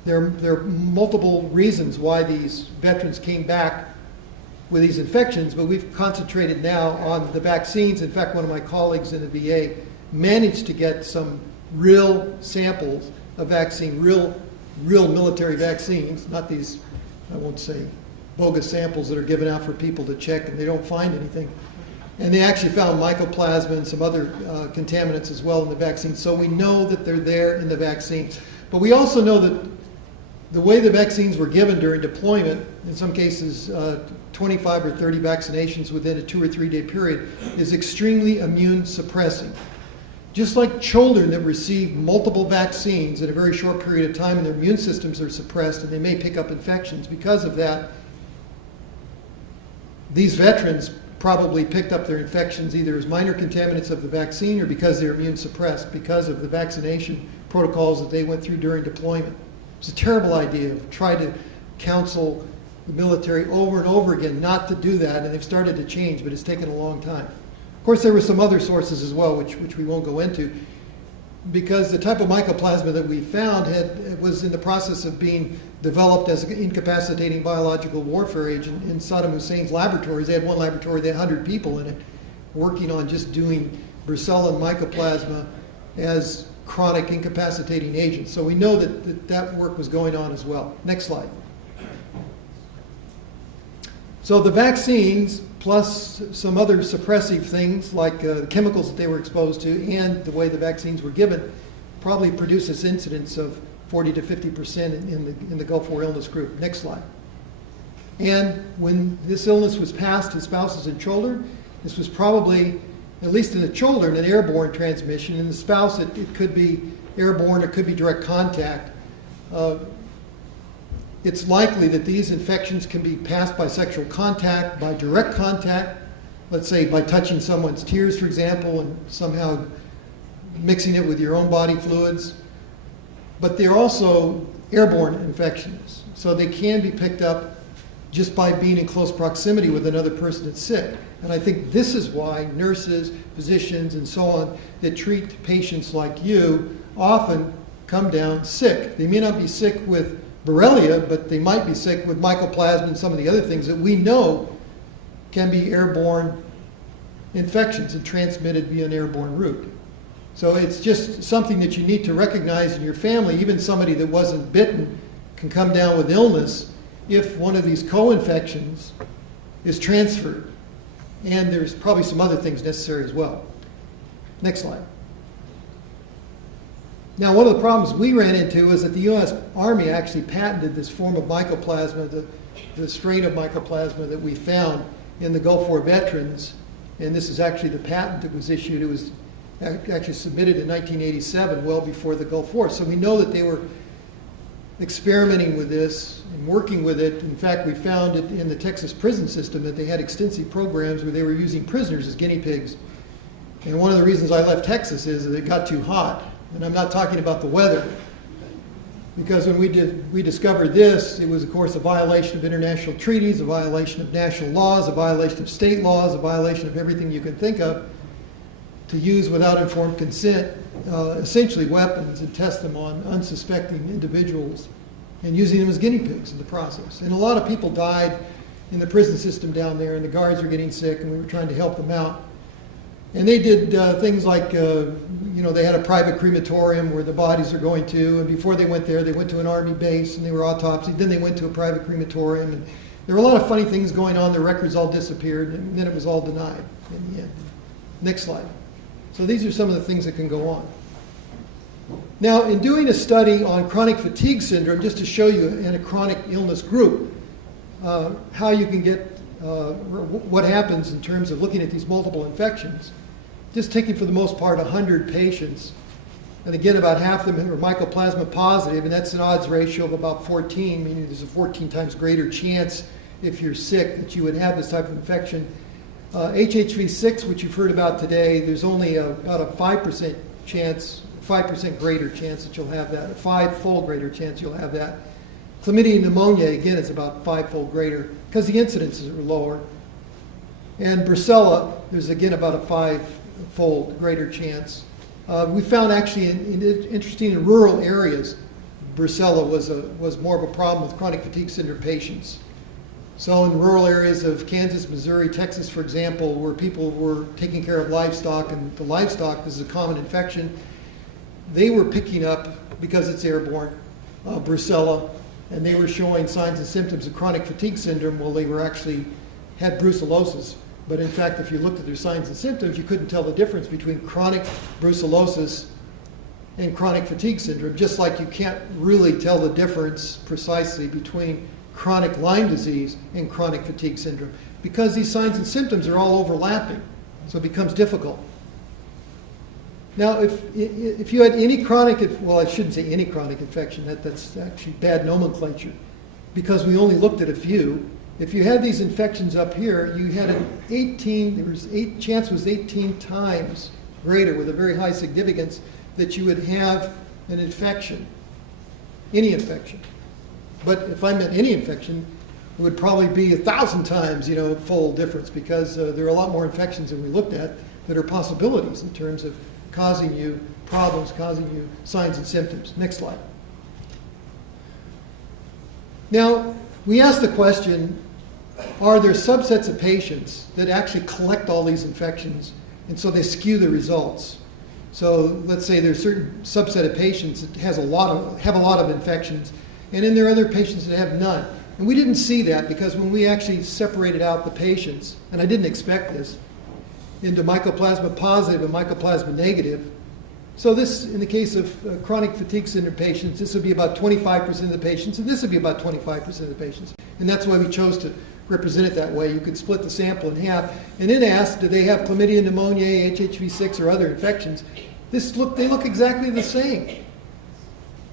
there are multiple reasons why these veterans came back with these infections, but we've concentrated now on the vaccines. In fact, one of my colleagues in the VA managed to get some real samples of vaccine, real military vaccines, not these, I won't say, bogus samples that are given out for people to check and they don't find anything. And they actually found mycoplasma and some other contaminants as well in the vaccine. So we know that they're there in the vaccines. But we also know that the way the vaccines were given during deployment, in some cases 25 or 30 vaccinations within a 2 or 3 day period, is extremely immune suppressing. Just like children that receive multiple vaccines in a very short period of time and their immune systems are suppressed and they may pick up infections because of that, these veterans probably picked up their infections either as minor contaminants of the vaccine or because they're immune suppressed because of the vaccination protocols that they went through during deployment. It's a terrible idea. I've tried to counsel the military over and over again not to do that, and they've started to change, but it's taken a long time. Of course, there were some other sources as well, which we won't go into, because the type of mycoplasma that we found was in the process of being developed as an incapacitating biological warfare agent in Saddam Hussein's laboratories. They had one laboratory, they had 100 people in it, working on just doing brucella and mycoplasma as chronic incapacitating agents. So we know that work was going on as well. Next slide. So the vaccines, plus some other suppressive things like the chemicals that they were exposed to and the way the vaccines were given, probably produced this incidence of 40 to 50% in the Gulf War illness group. Next slide. And when this illness was passed to spouses and children, this was probably, at least in the children, an airborne transmission. In the spouse, it could be airborne, it could be direct contact. It's likely that these infections can be passed by sexual contact, by direct contact, let's say by touching someone's tears, for example, and somehow mixing it with your own body fluids. But they're also airborne infections, so they can be picked up just by being in close proximity with another person that's sick. And I think this is why nurses, physicians, and so on that treat patients like you often come down sick. They may not be sick with Borrelia, but they might be sick with mycoplasma and some of the other things that we know can be airborne infections and transmitted via an airborne route. So it's just something that you need to recognize in your family. Even somebody that wasn't bitten can come down with illness if one of these co-infections is transferred. And there's probably some other things necessary as well. Next slide. Now, one of the problems we ran into is that the U.S. Army actually patented this form of mycoplasma, the strain of mycoplasma that we found in the Gulf War veterans. And this is actually the patent that was issued. It was actually submitted in 1987, well before the Gulf War. So we know that they were experimenting with this and working with it. In fact, we found it in the Texas prison system that they had extensive programs where they were using prisoners as guinea pigs. And one of the reasons I left Texas is that it got too hot. And I'm not talking about the weather, because when we discovered this, it was, of course, a violation of international treaties, a violation of national laws, a violation of state laws, a violation of everything you can think of, to use without informed consent, essentially weapons, and test them on unsuspecting individuals, and using them as guinea pigs in the process. And a lot of people died in the prison system down there, and the guards were getting sick, and we were trying to help them out. And they did things like, they had a private crematorium where the bodies are going to, and before they went there, they went to an Army base and they were autopsied. Then they went to a private crematorium, and there were a lot of funny things going on. The records all disappeared, and then it was all denied in the end. Next slide. So these are some of the things that can go on. Now, in doing a study on chronic fatigue syndrome, just to show you in a chronic illness group, how you can get, what happens in terms of looking at these multiple infections, just taking for the most part 100 patients, and again about half of them are mycoplasma positive, and that's an odds ratio of about 14, meaning there's a 14 times greater chance if you're sick that you would have this type of infection. HHV6, which you've heard about today, there's only about a 5% chance, 5% greater chance that you'll have that, a 5-fold greater chance you'll have that. Chlamydia pneumonia, again, is about 5-fold greater because the incidences are lower. And brucella, there's again about a 5-fold greater chance. We found actually, interesting, in rural areas, brucella was more of a problem with chronic fatigue syndrome patients. So in rural areas of Kansas, Missouri, Texas, for example, where people were taking care of livestock, and the livestock, this is a common infection, they were picking up, because it's airborne, brucella, and they were showing signs and symptoms of chronic fatigue syndrome while they were actually had brucellosis. But in fact, if you looked at their signs and symptoms, you couldn't tell the difference between chronic brucellosis and chronic fatigue syndrome, just like you can't really tell the difference precisely between chronic Lyme disease and chronic fatigue syndrome, because these signs and symptoms are all overlapping, so it becomes difficult. Now, if you had any chronic, well, I shouldn't say any chronic infection, that's actually bad nomenclature, because we only looked at a few. If you had these infections up here, you had chance was 18 times greater, with a very high significance, that you would have an infection, any infection. But if I meant any infection, it would probably be 1,000 times, fold difference, because there are a lot more infections than we looked at that are possibilities in terms of causing you problems, causing you signs and symptoms. Next slide. Now, we asked the question, are there subsets of patients that actually collect all these infections, and so they skew the results? So let's say there's a certain subset of patients that have a lot of infections, and then there are other patients that have none. And we didn't see that, because when we actually separated out the patients, and I didn't expect this, into mycoplasma positive and mycoplasma negative. So this, in the case of chronic fatigue syndrome patients, this would be about 25% of the patients, and this would be about 25% of the patients. And that's why we chose to represent it that way. You could split the sample in half, and then ask, do they have chlamydia pneumoniae, HHV6, or other infections? They look exactly the same,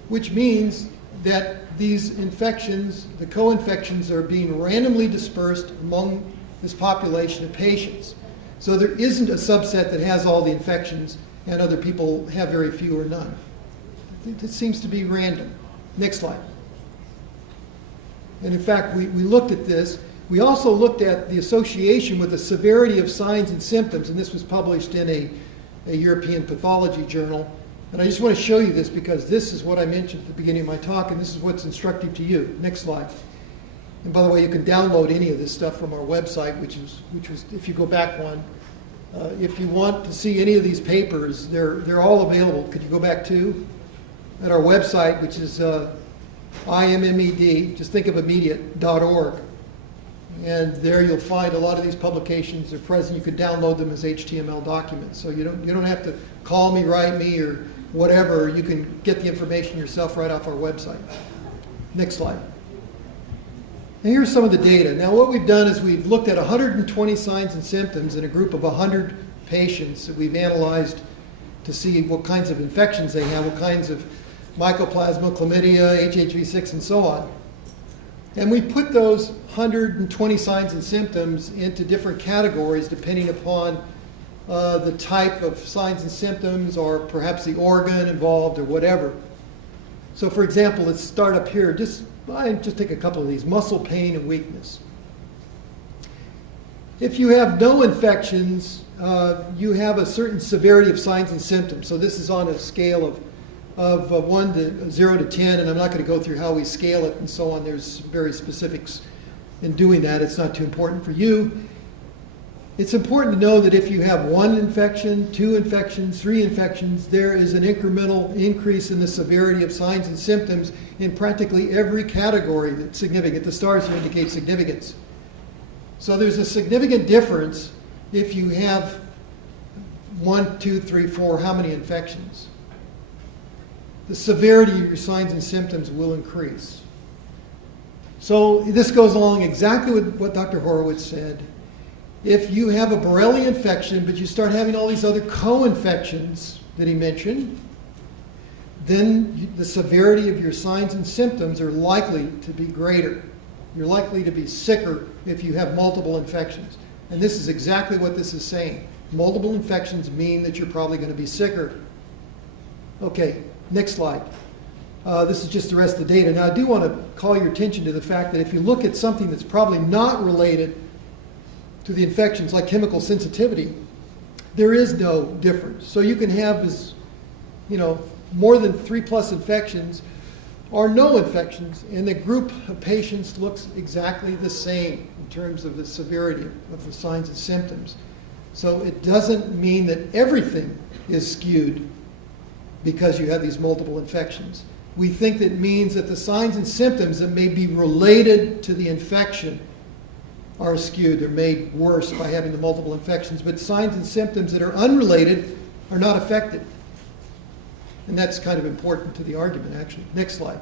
which means that these infections, the co-infections, are being randomly dispersed among this population of patients. So there isn't a subset that has all the infections and other people have very few or none. It seems to be random. Next slide. And in fact, we looked at this. We also looked at the association with the severity of signs and symptoms, and this was published in a European pathology journal. And I just want to show you this, because this is what I mentioned at the beginning of my talk, and this is what's instructive to you. Next slide. And by the way, you can download any of this stuff from our website, which was, if you go back one, if you want to see any of these papers, they're all available. Could you go back to? At our website, which is IMMED, just think of immediate.org. And there you'll find a lot of these publications are present. You can download them as HTML documents. So you don't have to call me, write me, or whatever. You can get the information yourself right off our website. Next slide. And here's some of the data. Now what we've done is we've looked at 120 signs and symptoms in a group of 100 patients that we've analyzed to see what kinds of infections they have, what kinds of mycoplasma, chlamydia, HHV6, and so on. And we put those 120 signs and symptoms into different categories depending upon the type of signs and symptoms or perhaps the organ involved or whatever. So for example, let's start up here. Just take a couple of these. Muscle pain and weakness. If you have no infections, you have a certain severity of signs and symptoms. So this is on a scale of 0 to 10, and I'm not going to go through how we scale it and so on. There's very specifics in doing that. It's not too important for you. It's important to know that if you have 1 infection, 2 infections, 3 infections, there is an incremental increase in the severity of signs and symptoms in practically every category that's significant. The stars here indicate significance. So there's a significant difference if you have 1, 2, 3, 4, how many infections. The severity of your signs and symptoms will increase. So this goes along exactly with what Dr. Horowitz said. If you have a Borrelia infection, but you start having all these other co-infections that he mentioned, then the severity of your signs and symptoms are likely to be greater. You're likely to be sicker if you have multiple infections. And this is exactly what this is saying. Multiple infections mean that you're probably going to be sicker. Okay, next slide. This is just the rest of the data. Now I do want to call your attention to the fact that if you look at something that's probably not related to the infections, like chemical sensitivity, there is no difference. So you can have more than 3+ infections or no infections, and the group of patients looks exactly the same in terms of the severity of the signs and symptoms. So it doesn't mean that everything is skewed because you have these multiple infections. We think that means that the signs and symptoms that may be related to the infection are skewed. They're made worse by having the multiple infections, but signs and symptoms that are unrelated are not affected. And that's kind of important to the argument, actually. Next slide.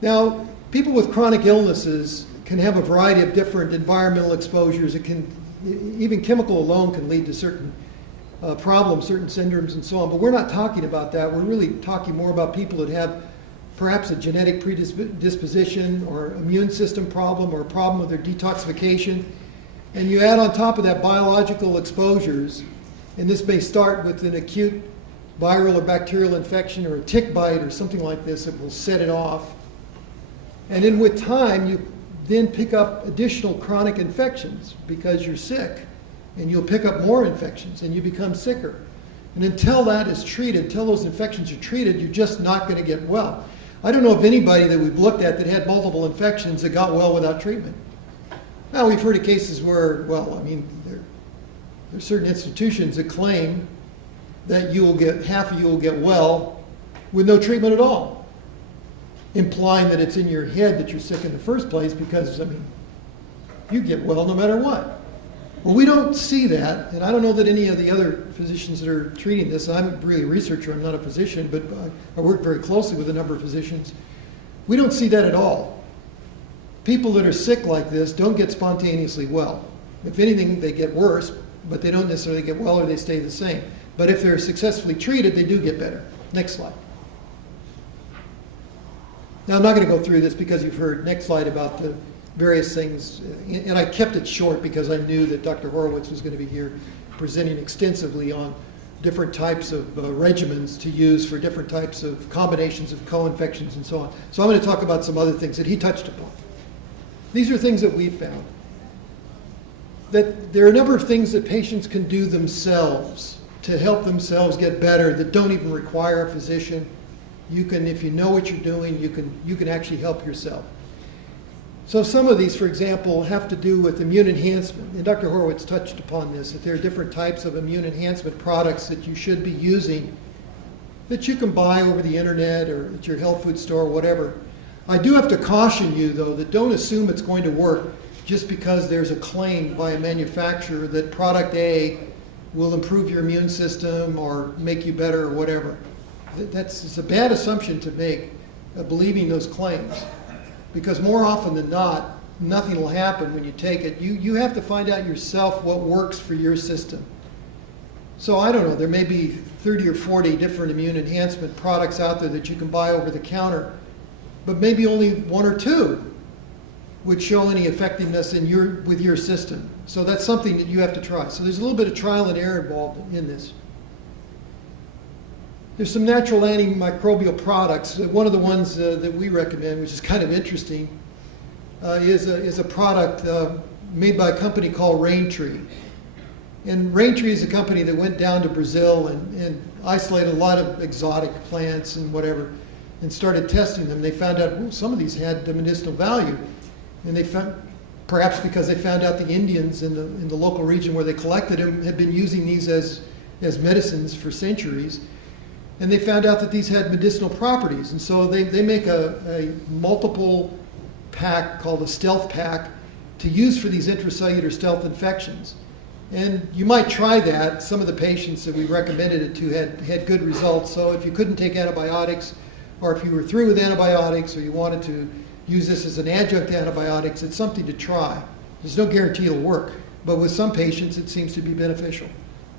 Now, people with chronic illnesses can have a variety of different environmental exposures. Even chemical alone can lead to certain problems, certain syndromes, and so on. But we're not talking about that. We're really talking more about people that have perhaps a genetic predisposition or immune system problem or a problem with their detoxification. And you add on top of that biological exposures, and this may start with an acute viral or bacterial infection or a tick bite or something like this that will set it off. And then with time, you then pick up additional chronic infections because you're sick, and you'll pick up more infections and you become sicker. And until that is treated, until those infections are treated, you're just not going to get well. I don't know of anybody that we've looked at that had multiple infections that got well without treatment. Now, we've heard of cases where, there's certain institutions that claim that half of you will get well with no treatment at all, implying that it's in your head that you're sick in the first place because, you get well no matter what. Well, we don't see that, and I don't know that any of the other physicians that are treating this, I'm really a researcher, I'm not a physician, but I work very closely with a number of physicians. We don't see that at all. People that are sick like this don't get spontaneously well. If anything, they get worse, but they don't necessarily get well or they stay the same. But if they're successfully treated, they do get better. Next slide. Now, I'm not going to go through this because you've heard, next slide, about the various things, and I kept it short because I knew that Dr. Horowitz was going to be here presenting extensively on different types of regimens to use for different types of combinations of co-infections and so on. So I'm going to talk about some other things that he touched upon. These are things that we've found. That there are a number of things that patients can do themselves to help themselves get better that don't even require a physician. You can, if you know what you're doing, you can actually help yourself. So some of these, for example, have to do with immune enhancement. And Dr. Horowitz touched upon this, that there are different types of immune enhancement products that you should be using that you can buy over the internet or at your health food store or whatever. I do have to caution you, though, that don't assume it's going to work just because there's a claim by a manufacturer that product A will improve your immune system or make you better or whatever. It's a bad assumption to make, believing those claims, because more often than not, nothing will happen when you take it. You have to find out yourself what works for your system. So I don't know, there may be 30 or 40 different immune enhancement products out there that you can buy over the counter, but maybe only one or two would show any effectiveness with your system. So that's something that you have to try. So there's a little bit of trial and error involved in this. There's some natural antimicrobial products. One of the ones that we recommend, which is kind of interesting, is a product made by a company called Raintree. And Raintree is a company that went down to Brazil and isolated a lot of exotic plants and whatever and started testing them. They found out some of these had medicinal value. And they found, perhaps because they found out the Indians in the local region where they collected them had been using these as medicines for centuries. And they found out that these had medicinal properties. And so they make a multiple pack called a stealth pack to use for these intracellular stealth infections. And you might try that. Some of the patients that we recommended it to had good results. So if you couldn't take antibiotics, or if you were through with antibiotics, or you wanted to use this as an adjunct to antibiotics, it's something to try. There's no guarantee it'll work, but with some patients it seems to be beneficial.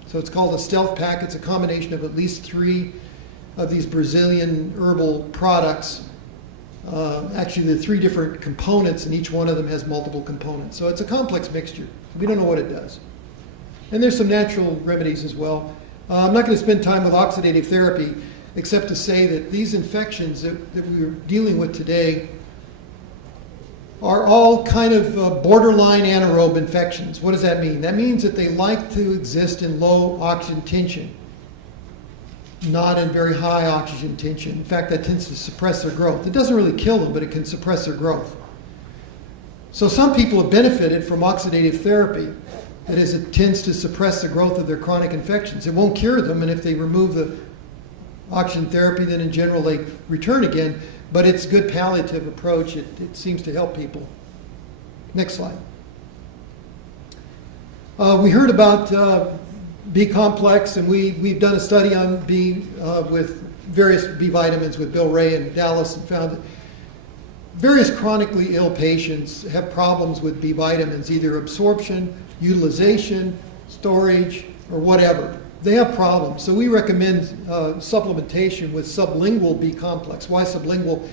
So it's called a stealth pack. It's a combination of at least 3 of these Brazilian herbal products. Actually, there are 3 different components, and each one of them has multiple components. So it's a complex mixture. We don't know what it does. And there's some natural remedies as well. I'm not going to spend time with oxidative therapy, except to say that these infections that we're dealing with today are all kind of borderline anaerobe infections. What does that mean? That means that they like to exist in low oxygen tension, not in very high oxygen tension. In fact, that tends to suppress their growth. It doesn't really kill them, but it can suppress their growth. So some people have benefited from oxidative therapy. That is, it tends to suppress the growth of their chronic infections. It won't cure them, and if they remove the oxygen therapy, then in general they return again. But it's a good palliative approach. It seems to help people. Next slide. We heard about B complex, and we've done a study on B with various B vitamins with Bill Ray in Dallas, and found that various chronically ill patients have problems with B vitamins, either absorption, utilization, storage, or whatever. They have problems. So we recommend supplementation with sublingual B complex. Why sublingual?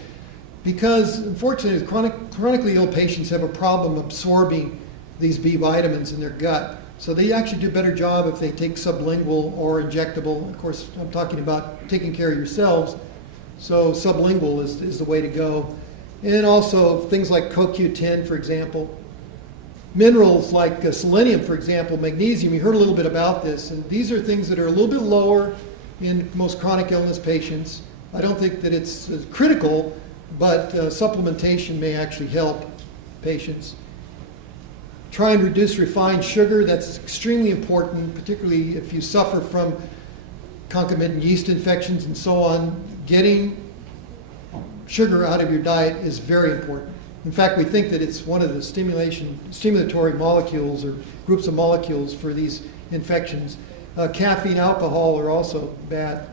Because unfortunately, chronically ill patients have a problem absorbing these B vitamins in their gut. So they actually do a better job if they take sublingual or injectable. Of course, I'm talking about taking care of yourselves. So sublingual is the way to go. And also things like CoQ10, for example. Minerals like selenium, for example, magnesium, you heard a little bit about this, and these are things that are a little bit lower in most chronic illness patients. I don't think that it's critical, but supplementation may actually help patients. Try and reduce refined sugar. That's extremely important, particularly if you suffer from concomitant yeast infections and so on. Getting sugar out of your diet is very important. In fact, we think that it's one of the stimulatory molecules or groups of molecules for these infections. Caffeine, alcohol are also bad.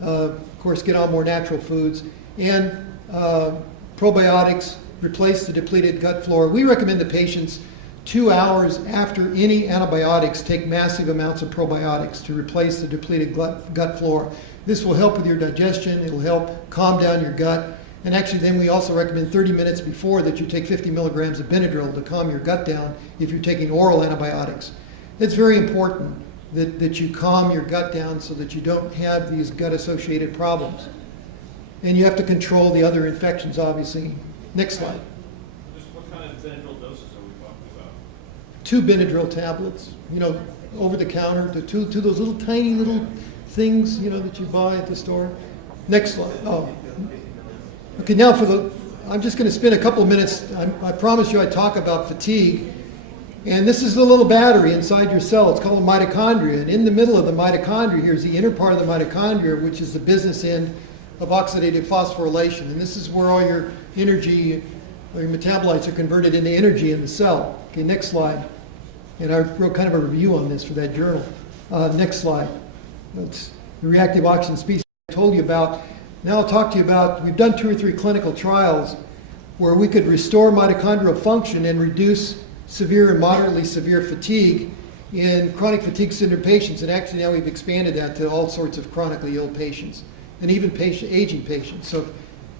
Of course, get on more natural foods. And probiotics, replace the depleted gut flora. We recommend that patients 2 hours after any antibiotics take massive amounts of probiotics to replace the depleted gut flora. This will help with your digestion. It will help calm down your gut. And actually, then we also recommend 30 minutes before that you take 50 milligrams of Benadryl to calm your gut down if you're taking oral antibiotics. It's very important that you calm your gut down so that you don't have these gut-associated problems. And you have to control the other infections, obviously. Next slide. Just what kind of Benadryl doses are we talking about? 2 Benadryl tablets, over the counter, to two those little tiny little things, that you buy at the store. Next slide. Oh. Okay, now I'm just going to spend a couple of minutes. I promised you I'd talk about fatigue. And this is the little battery inside your cell. It's called a mitochondria. And in the middle of the mitochondria here is the inner part of the mitochondria, which is the business end of oxidative phosphorylation. And this is where all your energy, or your metabolites are converted into energy in the cell. Okay, next slide. And I wrote kind of a review on this for that journal. Next slide. That's the reactive oxygen species I told you about. Now I'll talk to you about, we've done 2 or 3 clinical trials where we could restore mitochondrial function and reduce severe and moderately severe fatigue in chronic fatigue syndrome patients. And actually now we've expanded that to all sorts of chronically ill patients and even aging patients. So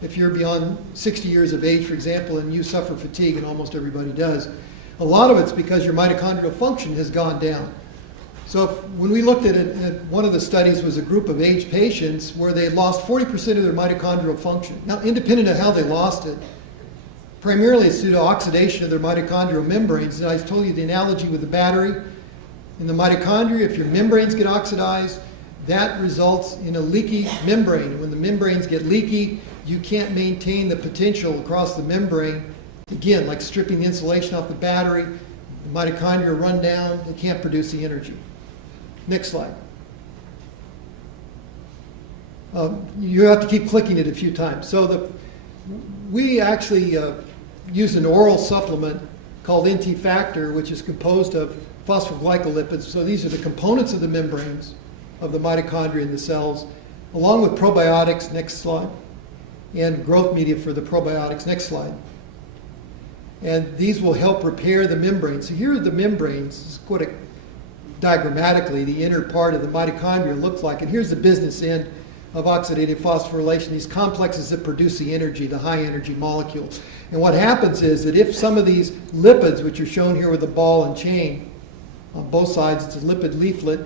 if you're beyond 60 years of age, for example, and you suffer fatigue, and almost everybody does, a lot of it's because your mitochondrial function has gone down. So when we looked at it, one of the studies was a group of aged patients where they had lost 40% of their mitochondrial function. Now, independent of how they lost it, primarily it's due to oxidation of their mitochondrial membranes. And I told you the analogy with the battery. In the mitochondria, if your membranes get oxidized, that results in a leaky membrane. And when the membranes get leaky, you can't maintain the potential across the membrane. Again, like stripping the insulation off the battery, the mitochondria run down, they can't produce the energy. Next slide. You have to keep clicking it a few times. So we actually use an oral supplement called NT Factor, which is composed of phosphoglycolipids. So these are the components of the membranes of the mitochondria in the cells, along with probiotics, next slide, and growth media for the probiotics, next slide. And these will help repair the membranes. So here are the membranes. This is what diagrammatically the inner part of the mitochondria looks like. And here's the business end of oxidative phosphorylation, these complexes that produce the energy, the high energy molecules. And what happens is that if some of these lipids, which are shown here with the ball and chain, on both sides, it's a lipid leaflet,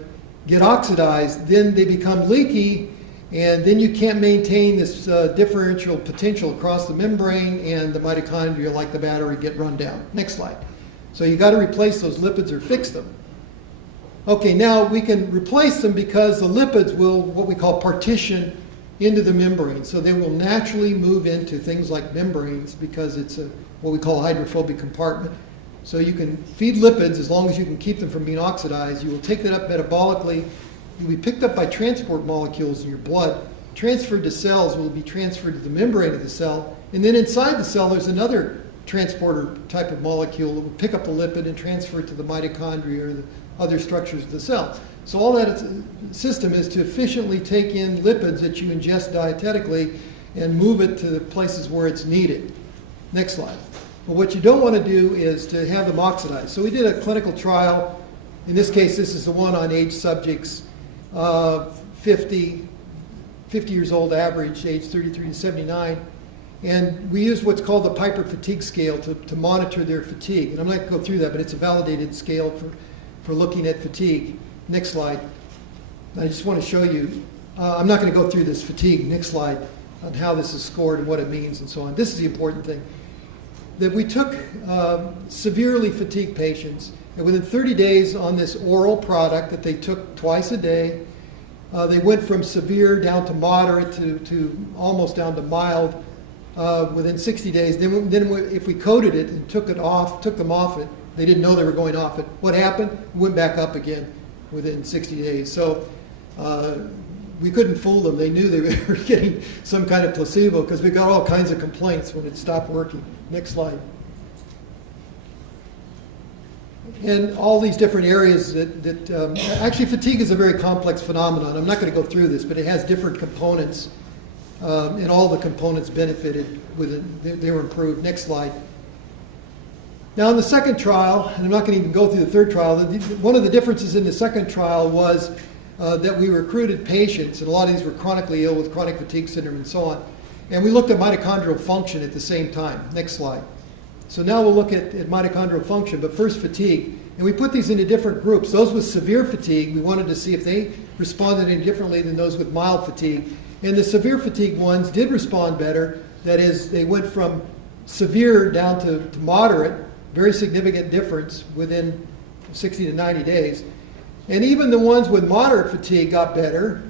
get oxidized, then they become leaky, and then you can't maintain this differential potential across the membrane, and the mitochondria, like the battery, get run down. Next slide. So you got to replace those lipids or fix them. Okay, now we can replace them because the lipids will, what we call, partition into the membrane. So they will naturally move into things like membranes because it's what we call a hydrophobic compartment. So you can feed lipids as long as you can keep them from being oxidized. You will take that up metabolically. It will be picked up by transport molecules in your blood, transferred to cells, will be transferred to the membrane of the cell, and then inside the cell there's another transporter type of molecule that will pick up the lipid and transfer it to the mitochondria or the other structures of the cell. So all that system is to efficiently take in lipids that you ingest dietetically and move it to the places where it's needed. Next slide. But what you don't want to do is to have them oxidized. So we did a clinical trial. In this case, this is the one on aged subjects, 50 years old average, age 33 to 79. And we used what's called the Piper Fatigue Scale to monitor their fatigue. And I'm not going to go through that, but it's a validated scale for looking at fatigue. Next slide. I just want to show you, I'm not going to go through this fatigue. Next slide, on how this is scored and what it means and so on. This is the important thing. That we took severely fatigued patients, and within 30 days on this oral product that they took twice a day, they went from severe down to moderate to almost down to mild within 60 days. Then if we coded it and took them off it, they didn't know they were going off it. What happened? It went back up again within 60 days. So we couldn't fool them. They knew they were getting some kind of placebo because we got all kinds of complaints when it stopped working. Next slide. And all these different areas actually fatigue is a very complex phenomenon. I'm not going to go through this, but it has different components, and all the components benefited with it. They were improved. Next slide. Now in the second trial, and I'm not going to even go through the third trial, one of the differences in the second trial was that we recruited patients, and a lot of these were chronically ill with chronic fatigue syndrome and so on. And we looked at mitochondrial function at the same time. Next slide. So now we'll look at mitochondrial function, but first fatigue. And we put these into different groups. Those with severe fatigue, we wanted to see if they responded any differently than those with mild fatigue. And the severe fatigue ones did respond better. That is, they went from severe down to moderate, very significant difference within 60 to 90 days. And even the ones with moderate fatigue got better,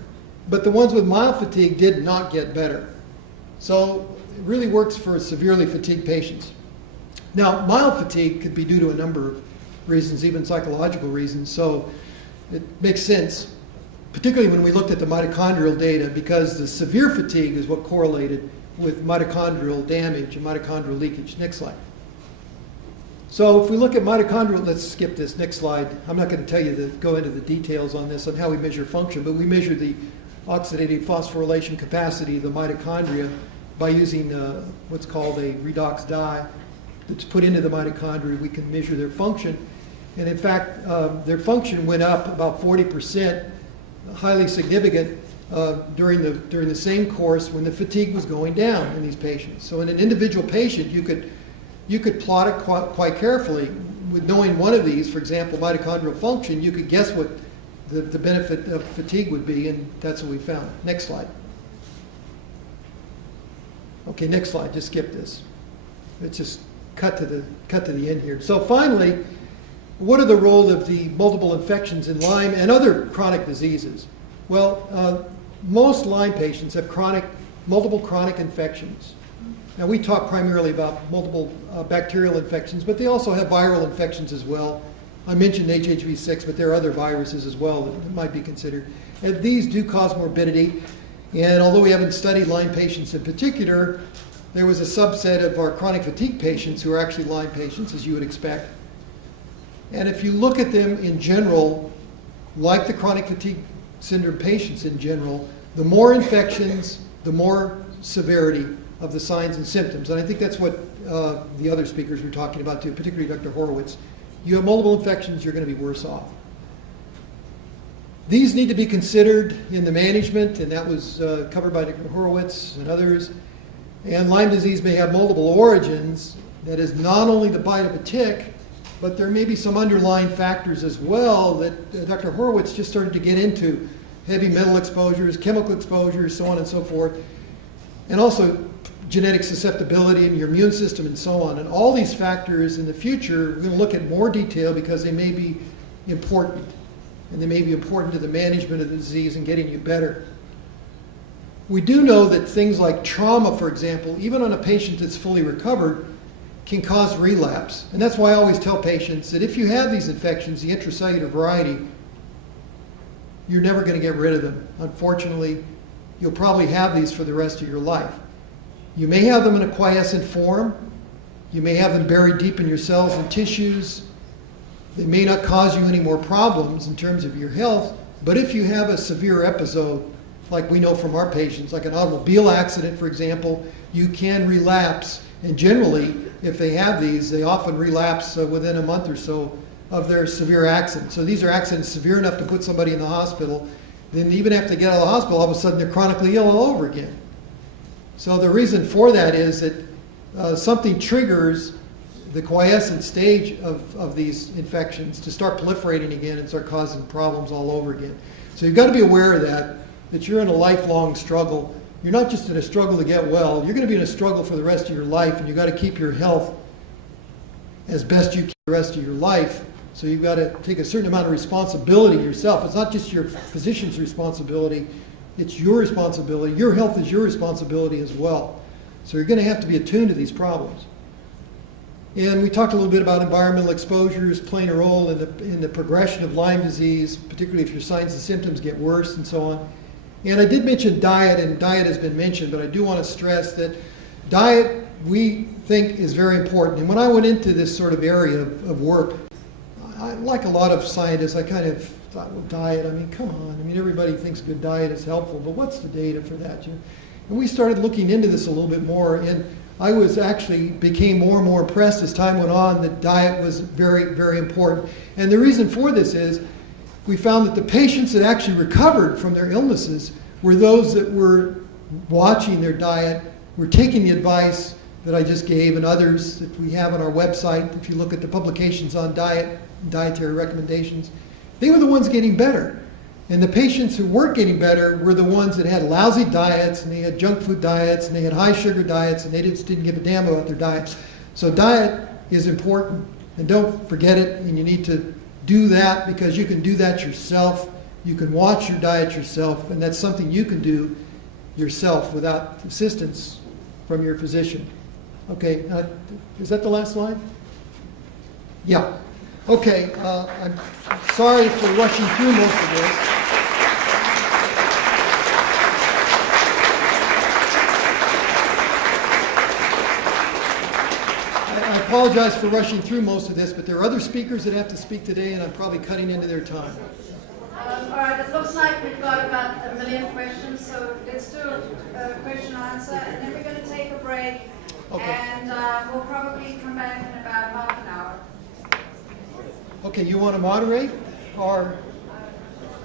but the ones with mild fatigue did not get better. So it really works for severely fatigued patients. Now, mild fatigue could be due to a number of reasons, even psychological reasons, so it makes sense particularly when we looked at the mitochondrial data, because the severe fatigue is what correlated with mitochondrial damage and mitochondrial leakage. Next slide. So if we look at mitochondrial, let's skip this, next slide. I'm not going to tell you to go into the details on this, on how we measure function, but we measure the oxidative phosphorylation capacity of the mitochondria by using what's called a redox dye that's put into the mitochondria. We can measure their function. And in fact, their function went up about 40%, highly significant during the same course when the fatigue was going down in these patients. So in an individual patient, you could plot it quite carefully. With knowing one of these, for example, mitochondrial function, you could guess what the benefit of fatigue would be, and that's what we found. Next slide. Okay, next slide. Just skip this. Let's just cut to the end here. So finally, what are the role of the multiple infections in Lyme and other chronic diseases? Well, most Lyme patients have multiple chronic infections. Now, we talk primarily about multiple bacterial infections, but they also have viral infections as well. I mentioned HHV6, but there are other viruses as well that might be considered. And these do cause morbidity. And although we haven't studied Lyme patients in particular, there was a subset of our chronic fatigue patients who are actually Lyme patients, as you would expect. And if you look at them in general, like the chronic fatigue syndrome patients in general, the more infections, the more severity of the signs and symptoms. And I think that's what the other speakers were talking about too, particularly Dr. Horowitz. You have multiple infections, you're going to be worse off. These need to be considered in the management, and that was covered by Dr. Horowitz and others. And Lyme disease may have multiple origins. That is not only the bite of a tick, but there may be some underlying factors as well that Dr. Horowitz just started to get into. Heavy metal exposures, chemical exposures, so on and so forth. And also genetic susceptibility in your immune system and so on. And all these factors in the future, we're going to look at more detail because they may be important. And they may be important to the management of the disease and getting you better. We do know that things like trauma, for example, even on a patient that's fully recovered, can cause relapse. And that's why I always tell patients that if you have these infections, the intracellular variety, you're never going to get rid of them. Unfortunately, you'll probably have these for the rest of your life. You may have them in a quiescent form. You may have them buried deep in your cells and tissues. They may not cause you any more problems in terms of your health, but if you have a severe episode, like we know from our patients, like an automobile accident, for example, you can relapse. And generally, if they have these, they often relapse within a month or so of their severe accident. So these are accidents severe enough to put somebody in the hospital. Then even after they get out of the hospital, all of a sudden they're chronically ill all over again. So the reason for that is that something triggers the quiescent stage of these infections to start proliferating again and start causing problems all over again. So you've got to be aware of that you're in a lifelong struggle. You're not just in a struggle to get well, you're going to be in a struggle for the rest of your life, and you've got to keep your health as best you can the rest of your life. So you've got to take a certain amount of responsibility yourself. It's not just your physician's responsibility, it's your responsibility. Your health is your responsibility as well. So you're going to have to be attuned to these problems. And we talked a little bit about environmental exposures playing a role in the progression of Lyme disease, particularly if your signs and symptoms get worse and so on. And I did mention diet, and diet has been mentioned, but I do want to stress that diet, we think, is very important. And when I went into this sort of area of work, like a lot of scientists, I kind of thought, well, diet, I mean, come on. I mean, everybody thinks good diet is helpful, but what's the data for that? And we started looking into this a little bit more, and I became more and more impressed as time went on that diet was very, very important. And the reason for this is we found that the patients that actually recovered from their illnesses were those that were watching their diet, were taking the advice that I just gave and others that we have on our website. If you look at the publications on diet, dietary recommendations, they were the ones getting better. And the patients who weren't getting better were the ones that had lousy diets, and they had junk food diets, and they had high sugar diets, and they just didn't give a damn about their diets. So diet is important, and don't forget it, and you need to do that because you can do that yourself. You can watch your diet yourself, and that's something you can do yourself without assistance from your physician. Okay, is that the last slide? Yeah. Okay, I'm sorry for rushing through most of this. apologize for rushing through most of this, but there are other speakers that have to speak today, and I'm probably cutting into their time. All right, it looks like we've got about 1 million questions, so let's do a question answer, and then we're going to take a break, Okay. and we'll probably come back in about half an hour. Okay, you want to moderate, or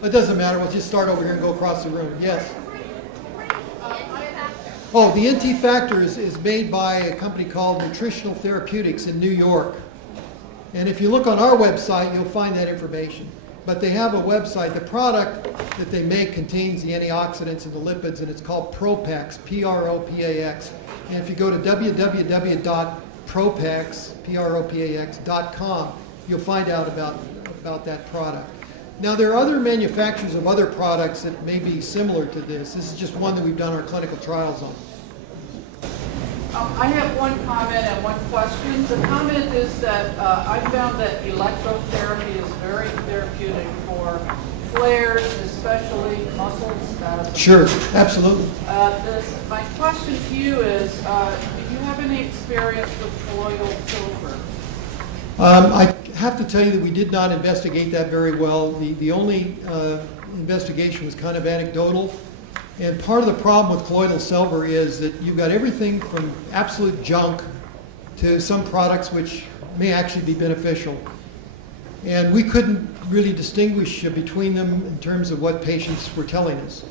it doesn't matter. We'll just start over here and go across the room. Yes. Oh, the NT Factor is made by a company called Nutritional Therapeutics in New York. And if you look on our website, you'll find that information. But they have a website. The product that they make contains the antioxidants and the lipids, and it's called Propax, P-R-O-P-A-X. And if you go to www.propax.com, you'll find out about that product. Now, there are other manufacturers of other products that may be similar to this. This is just one that we've done our clinical trials on. I have one comment and one question. The comment is that I found that electrotherapy is very therapeutic for flares, especially muscle spasms. Sure, absolutely. My question to you is, do you have any experience with colloidal silver? I have to tell you that we did not investigate that very well. The only investigation was kind of anecdotal. And part of the problem with colloidal silver is that you've got everything from absolute junk to some products which may actually be beneficial. And we couldn't really distinguish between them in terms of what patients were telling us.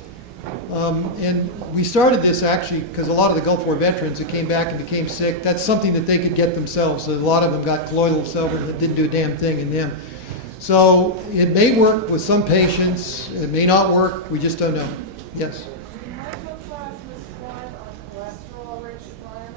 And we started this actually because a lot of the Gulf War veterans who came back and became sick, that's something that they could get themselves. So a lot of them got colloidal silver that didn't do a damn thing in them. So it may work with some patients, it may not work, we just don't know. Yes?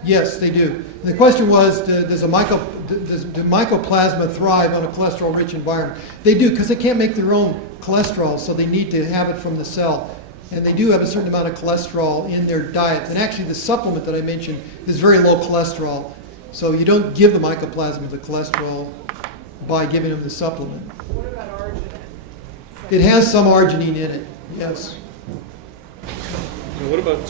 Yes, they do. And the question was, do mycoplasma thrive on a cholesterol-rich environment? They do, because they can't make their own cholesterol, so they need to have it from the cell. And they do have a certain amount of cholesterol in their diet. And actually, the supplement that I mentioned is very low cholesterol. So you don't give the mycoplasma the cholesterol by giving them the supplement. What about arginine? It has some arginine in it, yes. And what about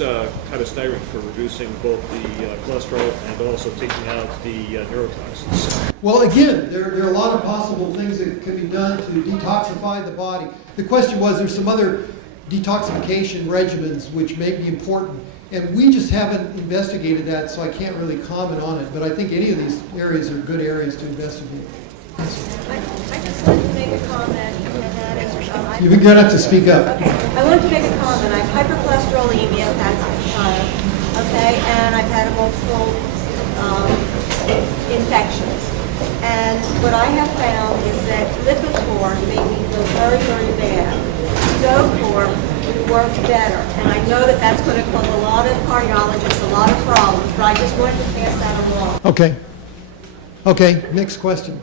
hydrostyron for reducing both the cholesterol and also taking out the neurotoxins? Well, again, there are a lot of possible things that could be done to detoxify the body. The question was, there's some other detoxification regimens which may be important, and we just haven't investigated that, so I can't really comment on it. But I think any of these areas are good areas to investigate. I just wanted to make a comment, and that is, You're going to have to speak up. okay, I wanted to make a comment. I have hypercholesterolemia, I've had since a child, okay, and I've had multiple infections. And what I have found is that Lipitor made me feel very, very bad. Zocor would work better, and I know that that's going to cause a lot of cardiologists a lot of problems, but I just wanted to pass that along. Okay. Okay, next question.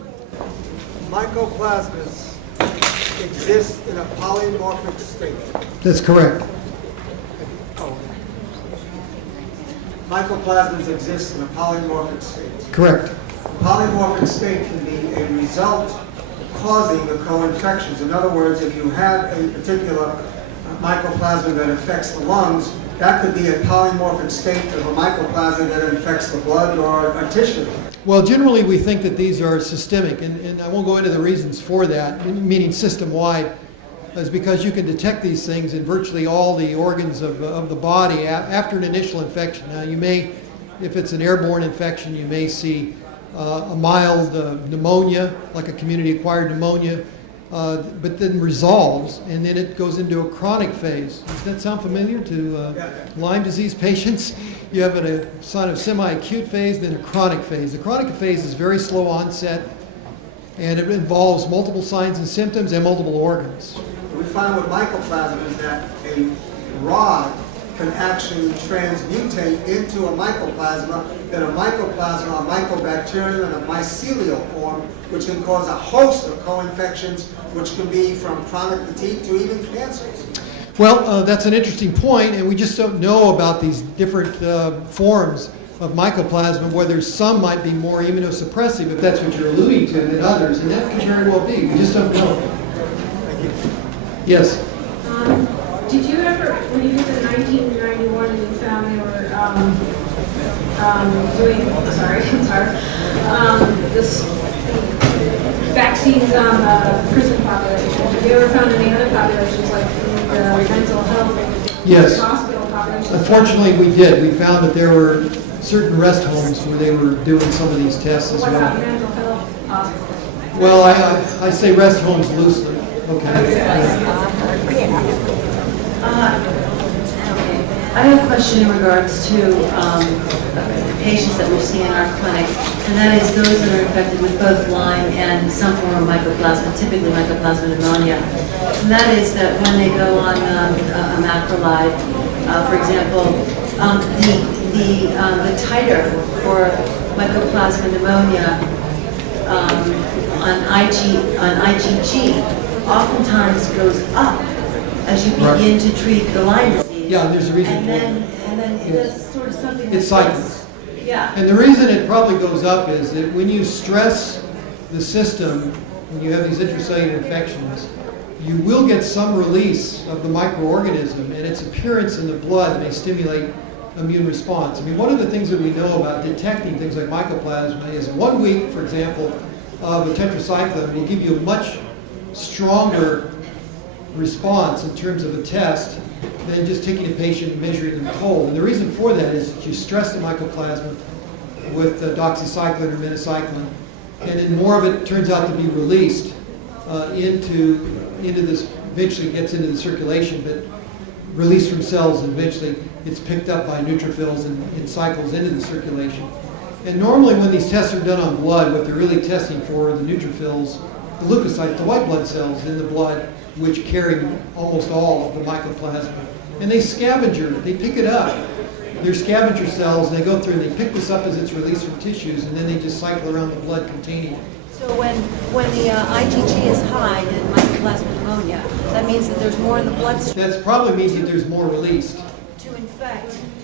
Mycoplasmas exist in a polymorphic state. That's correct. Mycoplasmas exist in a polymorphic state. Correct. Polymorphic state can be a result causing the co-infections. In other words, if you have a particular mycoplasma that affects the lungs, that could be a polymorphic state of a mycoplasma that infects the blood or a tissue. Well, generally we think that these are systemic, and I won't go into the reasons for that, meaning system-wide, is because you can detect these things in virtually all the organs of the body after an initial infection. Now, you may, if it's an airborne infection, you may see a mild pneumonia, like a community-acquired pneumonia, but then resolves, and then it goes into a chronic phase. Does that sound familiar to Lyme disease patients? You have a sign of semi-acute phase, then a chronic phase. The chronic phase is very slow onset, and it involves multiple signs and symptoms and multiple organs. We find with mycoplasma is that a rod can actually transmutate into a mycoplasma, then a mycoplasma, a mycobacterium, and a mycelial form, which can cause a host of co-infections, which can be from chronic fatigue to even cancers. Well, that's an interesting point, and we just don't know about these different forms of mycoplasma, whether some might be more immunosuppressive, if that's what you're alluding to, than others, and that could very well be. We just don't know. Thank you. Yes? Did you ever, when you did the 1991, you found there were this vaccines on the prison population. Have you ever found any other populations like the mental health Yes. hospital population? Unfortunately, we did. We found that there were certain rest homes where they were doing some of these tests as What about well. mental health hospitals? Well, I say rest homes loosely. Okay. I have a question in regards to patients that we see in our clinic, and that is those that are infected with both Lyme and some form of mycoplasma, typically mycoplasma pneumonia. And that is that when they go on a macrolide, for example, the titer for mycoplasma pneumonia on IgG oftentimes goes up as you begin to treat the Lyme disease. Yeah, there's a reason for it. And then it does sort of something. It cycles. Yeah. And the reason it probably goes up is that when you stress the system, when you have these intracellular infections, you will get some release of the microorganism, and its appearance in the blood may stimulate immune response. I mean, one of the things that we know about detecting things like mycoplasma is 1 week, for example, of a tetracycline will give you a much stronger response in terms of a test than just taking a patient and measuring them cold. And the reason for that is that you stress the mycoplasma with doxycycline or minocycline, and then more of it turns out to be released into this, eventually gets into the circulation, but released from cells, and eventually it's picked up by neutrophils and cycles into the circulation. And normally when these tests are done on blood, what they're really testing for are the neutrophils, the leukocytes, the white blood cells in the blood, which carry almost all of the mycoplasma. And they scavenger it, they pick it up. They're scavenger cells, and they go through and they pick this up as it's released from tissues, and then they just cycle around the blood containing it. So when the IgG is high in mycoplasma pneumonia, that means that there's more in the bloodstream That probably means that there's more released.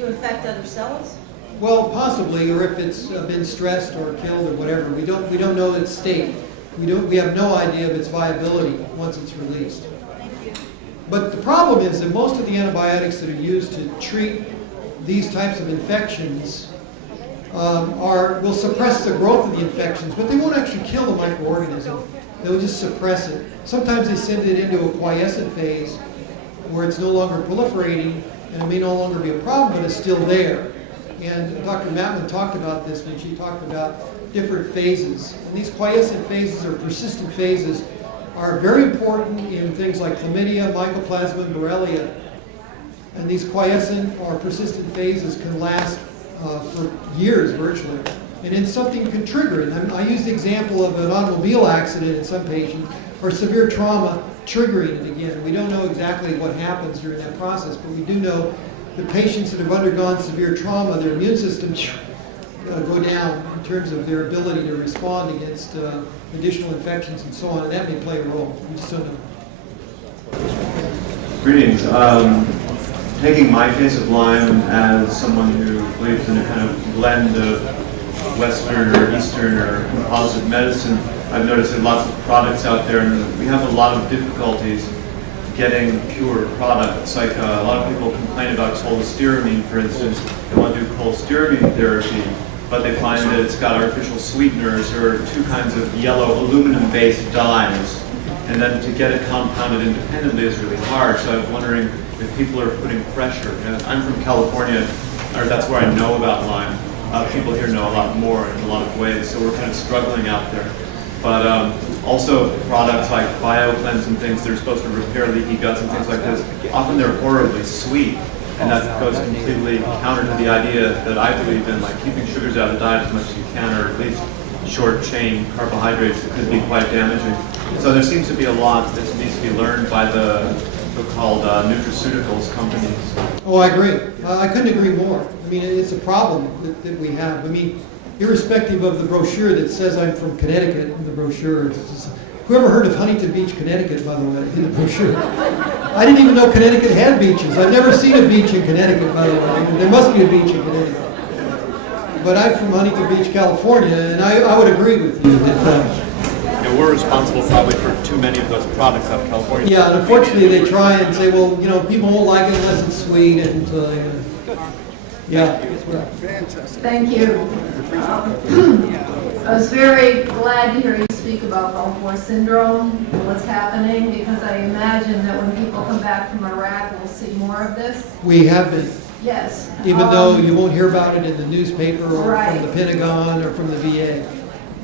to infect other cells? Well, possibly, or if it's been stressed or killed or whatever. We don't know its state. We have no idea of its viability once it's released. But the problem is that most of the antibiotics that are used to treat these types of infections will suppress the growth of the infections, but they won't actually kill the microorganism. They'll just suppress it. Sometimes they send it into a quiescent phase where it's no longer proliferating, and it may no longer be a problem, but it's still there. And Dr. Matlin talked about this when she talked about different phases. And these quiescent phases or persistent phases are very important in things like chlamydia, mycoplasma, and Borrelia. And these quiescent or persistent phases can last for years virtually. And then something can trigger it. And I use the example of an automobile accident in some patients or severe trauma triggering it again. We don't know exactly what happens during that process, but we do know the patients that have undergone severe trauma, their immune systems go down in terms of their ability to respond against additional infections and so on, and that may play a role. We just don't know. Greetings. Taking my case of Lyme as someone who believes in a kind of blend of Western or Eastern or composite medicine, I've noticed that lots of products out there, and we have a lot of difficulties getting pure products. Like a lot of people complain about cholestyramine, for instance. They want to do cholestyramine therapy, but they find that it's got artificial sweeteners or 2 kinds of yellow aluminum-based dyes. And then to get it compounded independently is really hard. So I was wondering if people are putting pressure. And I'm from California, or that's where I know about Lyme. People here know a lot more in a lot of ways, so we're kind of struggling out there. But also products like BioCleanse and things, they're supposed to repair leaky guts and things like this. Often they're horribly sweet, and that goes completely counter to the idea that I believe in, like keeping sugars out of the diet as much as you can, or at least short-chain carbohydrates that could be quite damaging. So there seems to be a lot that needs to be learned by the so-called nutraceuticals companies. Oh, I agree. I couldn't agree more. I mean, it's a problem that we have. I mean, irrespective of the brochure that says I'm from Connecticut, in the brochure, whoever heard of Huntington Beach, Connecticut, by the way, in the brochure? I didn't even know Connecticut had beaches. I've never seen a beach in Connecticut, by the way. There must be a beach in Connecticut. But I'm from Huntington Beach, California, and I would agree with you that we're responsible probably for too many of those products out of California. yeah, and unfortunately they try and say, well, you know, people won't like it unless it's sweet, and Yeah. Thank you. I was very glad to hear you speak about Gulf War syndrome and what's happening, because I imagine that when people come back from Iraq, we'll see more of this. We have been, Yes. even though you won't hear about it in the newspaper or Right. from the Pentagon or from the VA.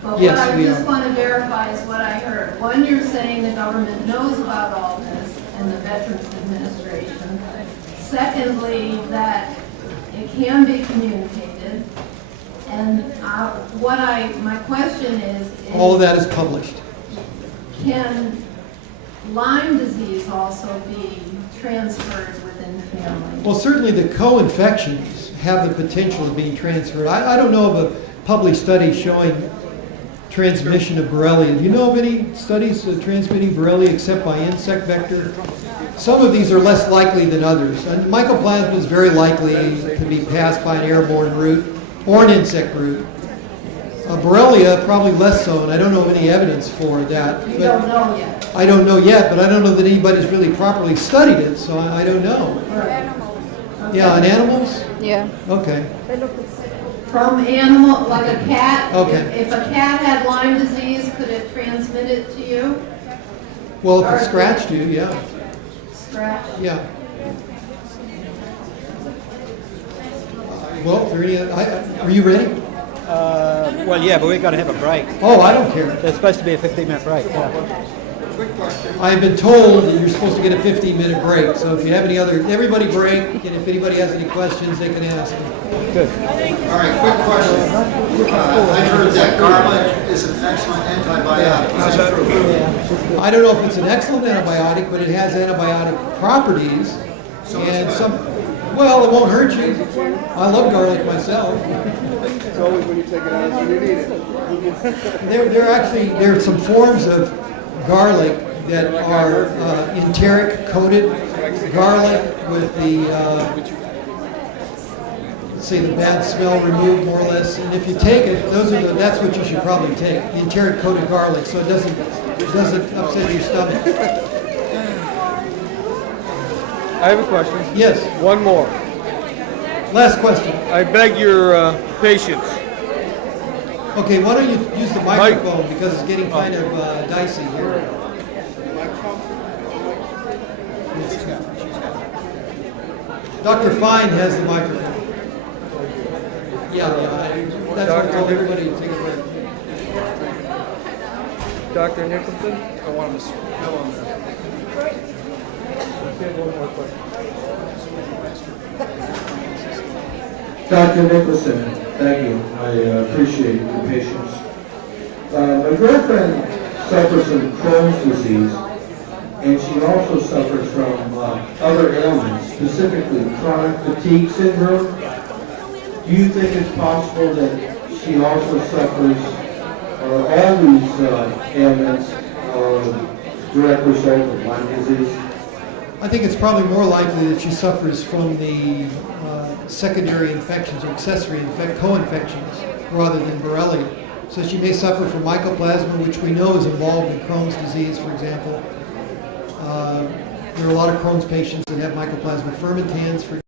But Yes, what I we just are. want to verify is what I heard. One, you're saying the government knows about all this and the Veterans Administration. Secondly, that it can be communicated. And my question is All of that is published. can Lyme disease also be transferred within families? Well, certainly the co-infections have the potential of being transferred. I don't know of a published study showing transmission of Borrelia. Do you know of any studies transmitting Borrelia except by insect vector? Some of these are less likely than others. And mycoplasma is very likely to be passed by an airborne route or an insect route. Borrelia, probably less so, and I don't know of any evidence for that. You don't know yet. I don't know yet, but I don't know that anybody's really properly studied it, so I don't know. Yeah, in animals? Yeah. Okay. From animal, like a cat? Okay. If a cat had Lyme disease, could it transmit it to you? Well, if it scratched you, yeah. Scratch? Yeah. Well, if there any, are you ready? Well, yeah, but we've got to have a break. Oh, I don't care. There's supposed to be a 15-minute break. Yeah. I've been told that you're supposed to get a 15-minute break, so if you have any other, everybody break, and if anybody has any questions, they can ask them. Good. All right, quick question. I heard that garlic is an excellent antibiotic. Is that true? I don't know if it's an excellent antibiotic, but it has antibiotic properties, and well, it won't hurt you. I love garlic myself. It's always when you take it out, when you need it. There are some forms of garlic that are enteric coated garlic with the let's say the bad smell removed more or less. And if you take it, that's what you should probably take. The enteric coated garlic, so it doesn't upset your stomach. I have a question. Yes. One more. Last question. I beg your patience. Okay, why don't you use the microphone because it's getting kind of dicey here. Dr. Fine has the microphone. Yeah, that's what I told everybody to take a break. Dr. Nicholson? I want him to spill on there. One more question. Dr. Nicholson, thank you. I appreciate your patience. My girlfriend suffers from Crohn's disease, and she also suffers from other ailments, specifically chronic fatigue syndrome. Do you think it's possible that she also suffers all these ailments direct result of Lyme disease? I think it's probably more likely that she suffers from the secondary infections or accessory co-infections rather than Borrelia. So she may suffer from mycoplasma, which we know is involved in Crohn's disease, for example. There are a lot of Crohn's patients that have mycoplasma fermentans, for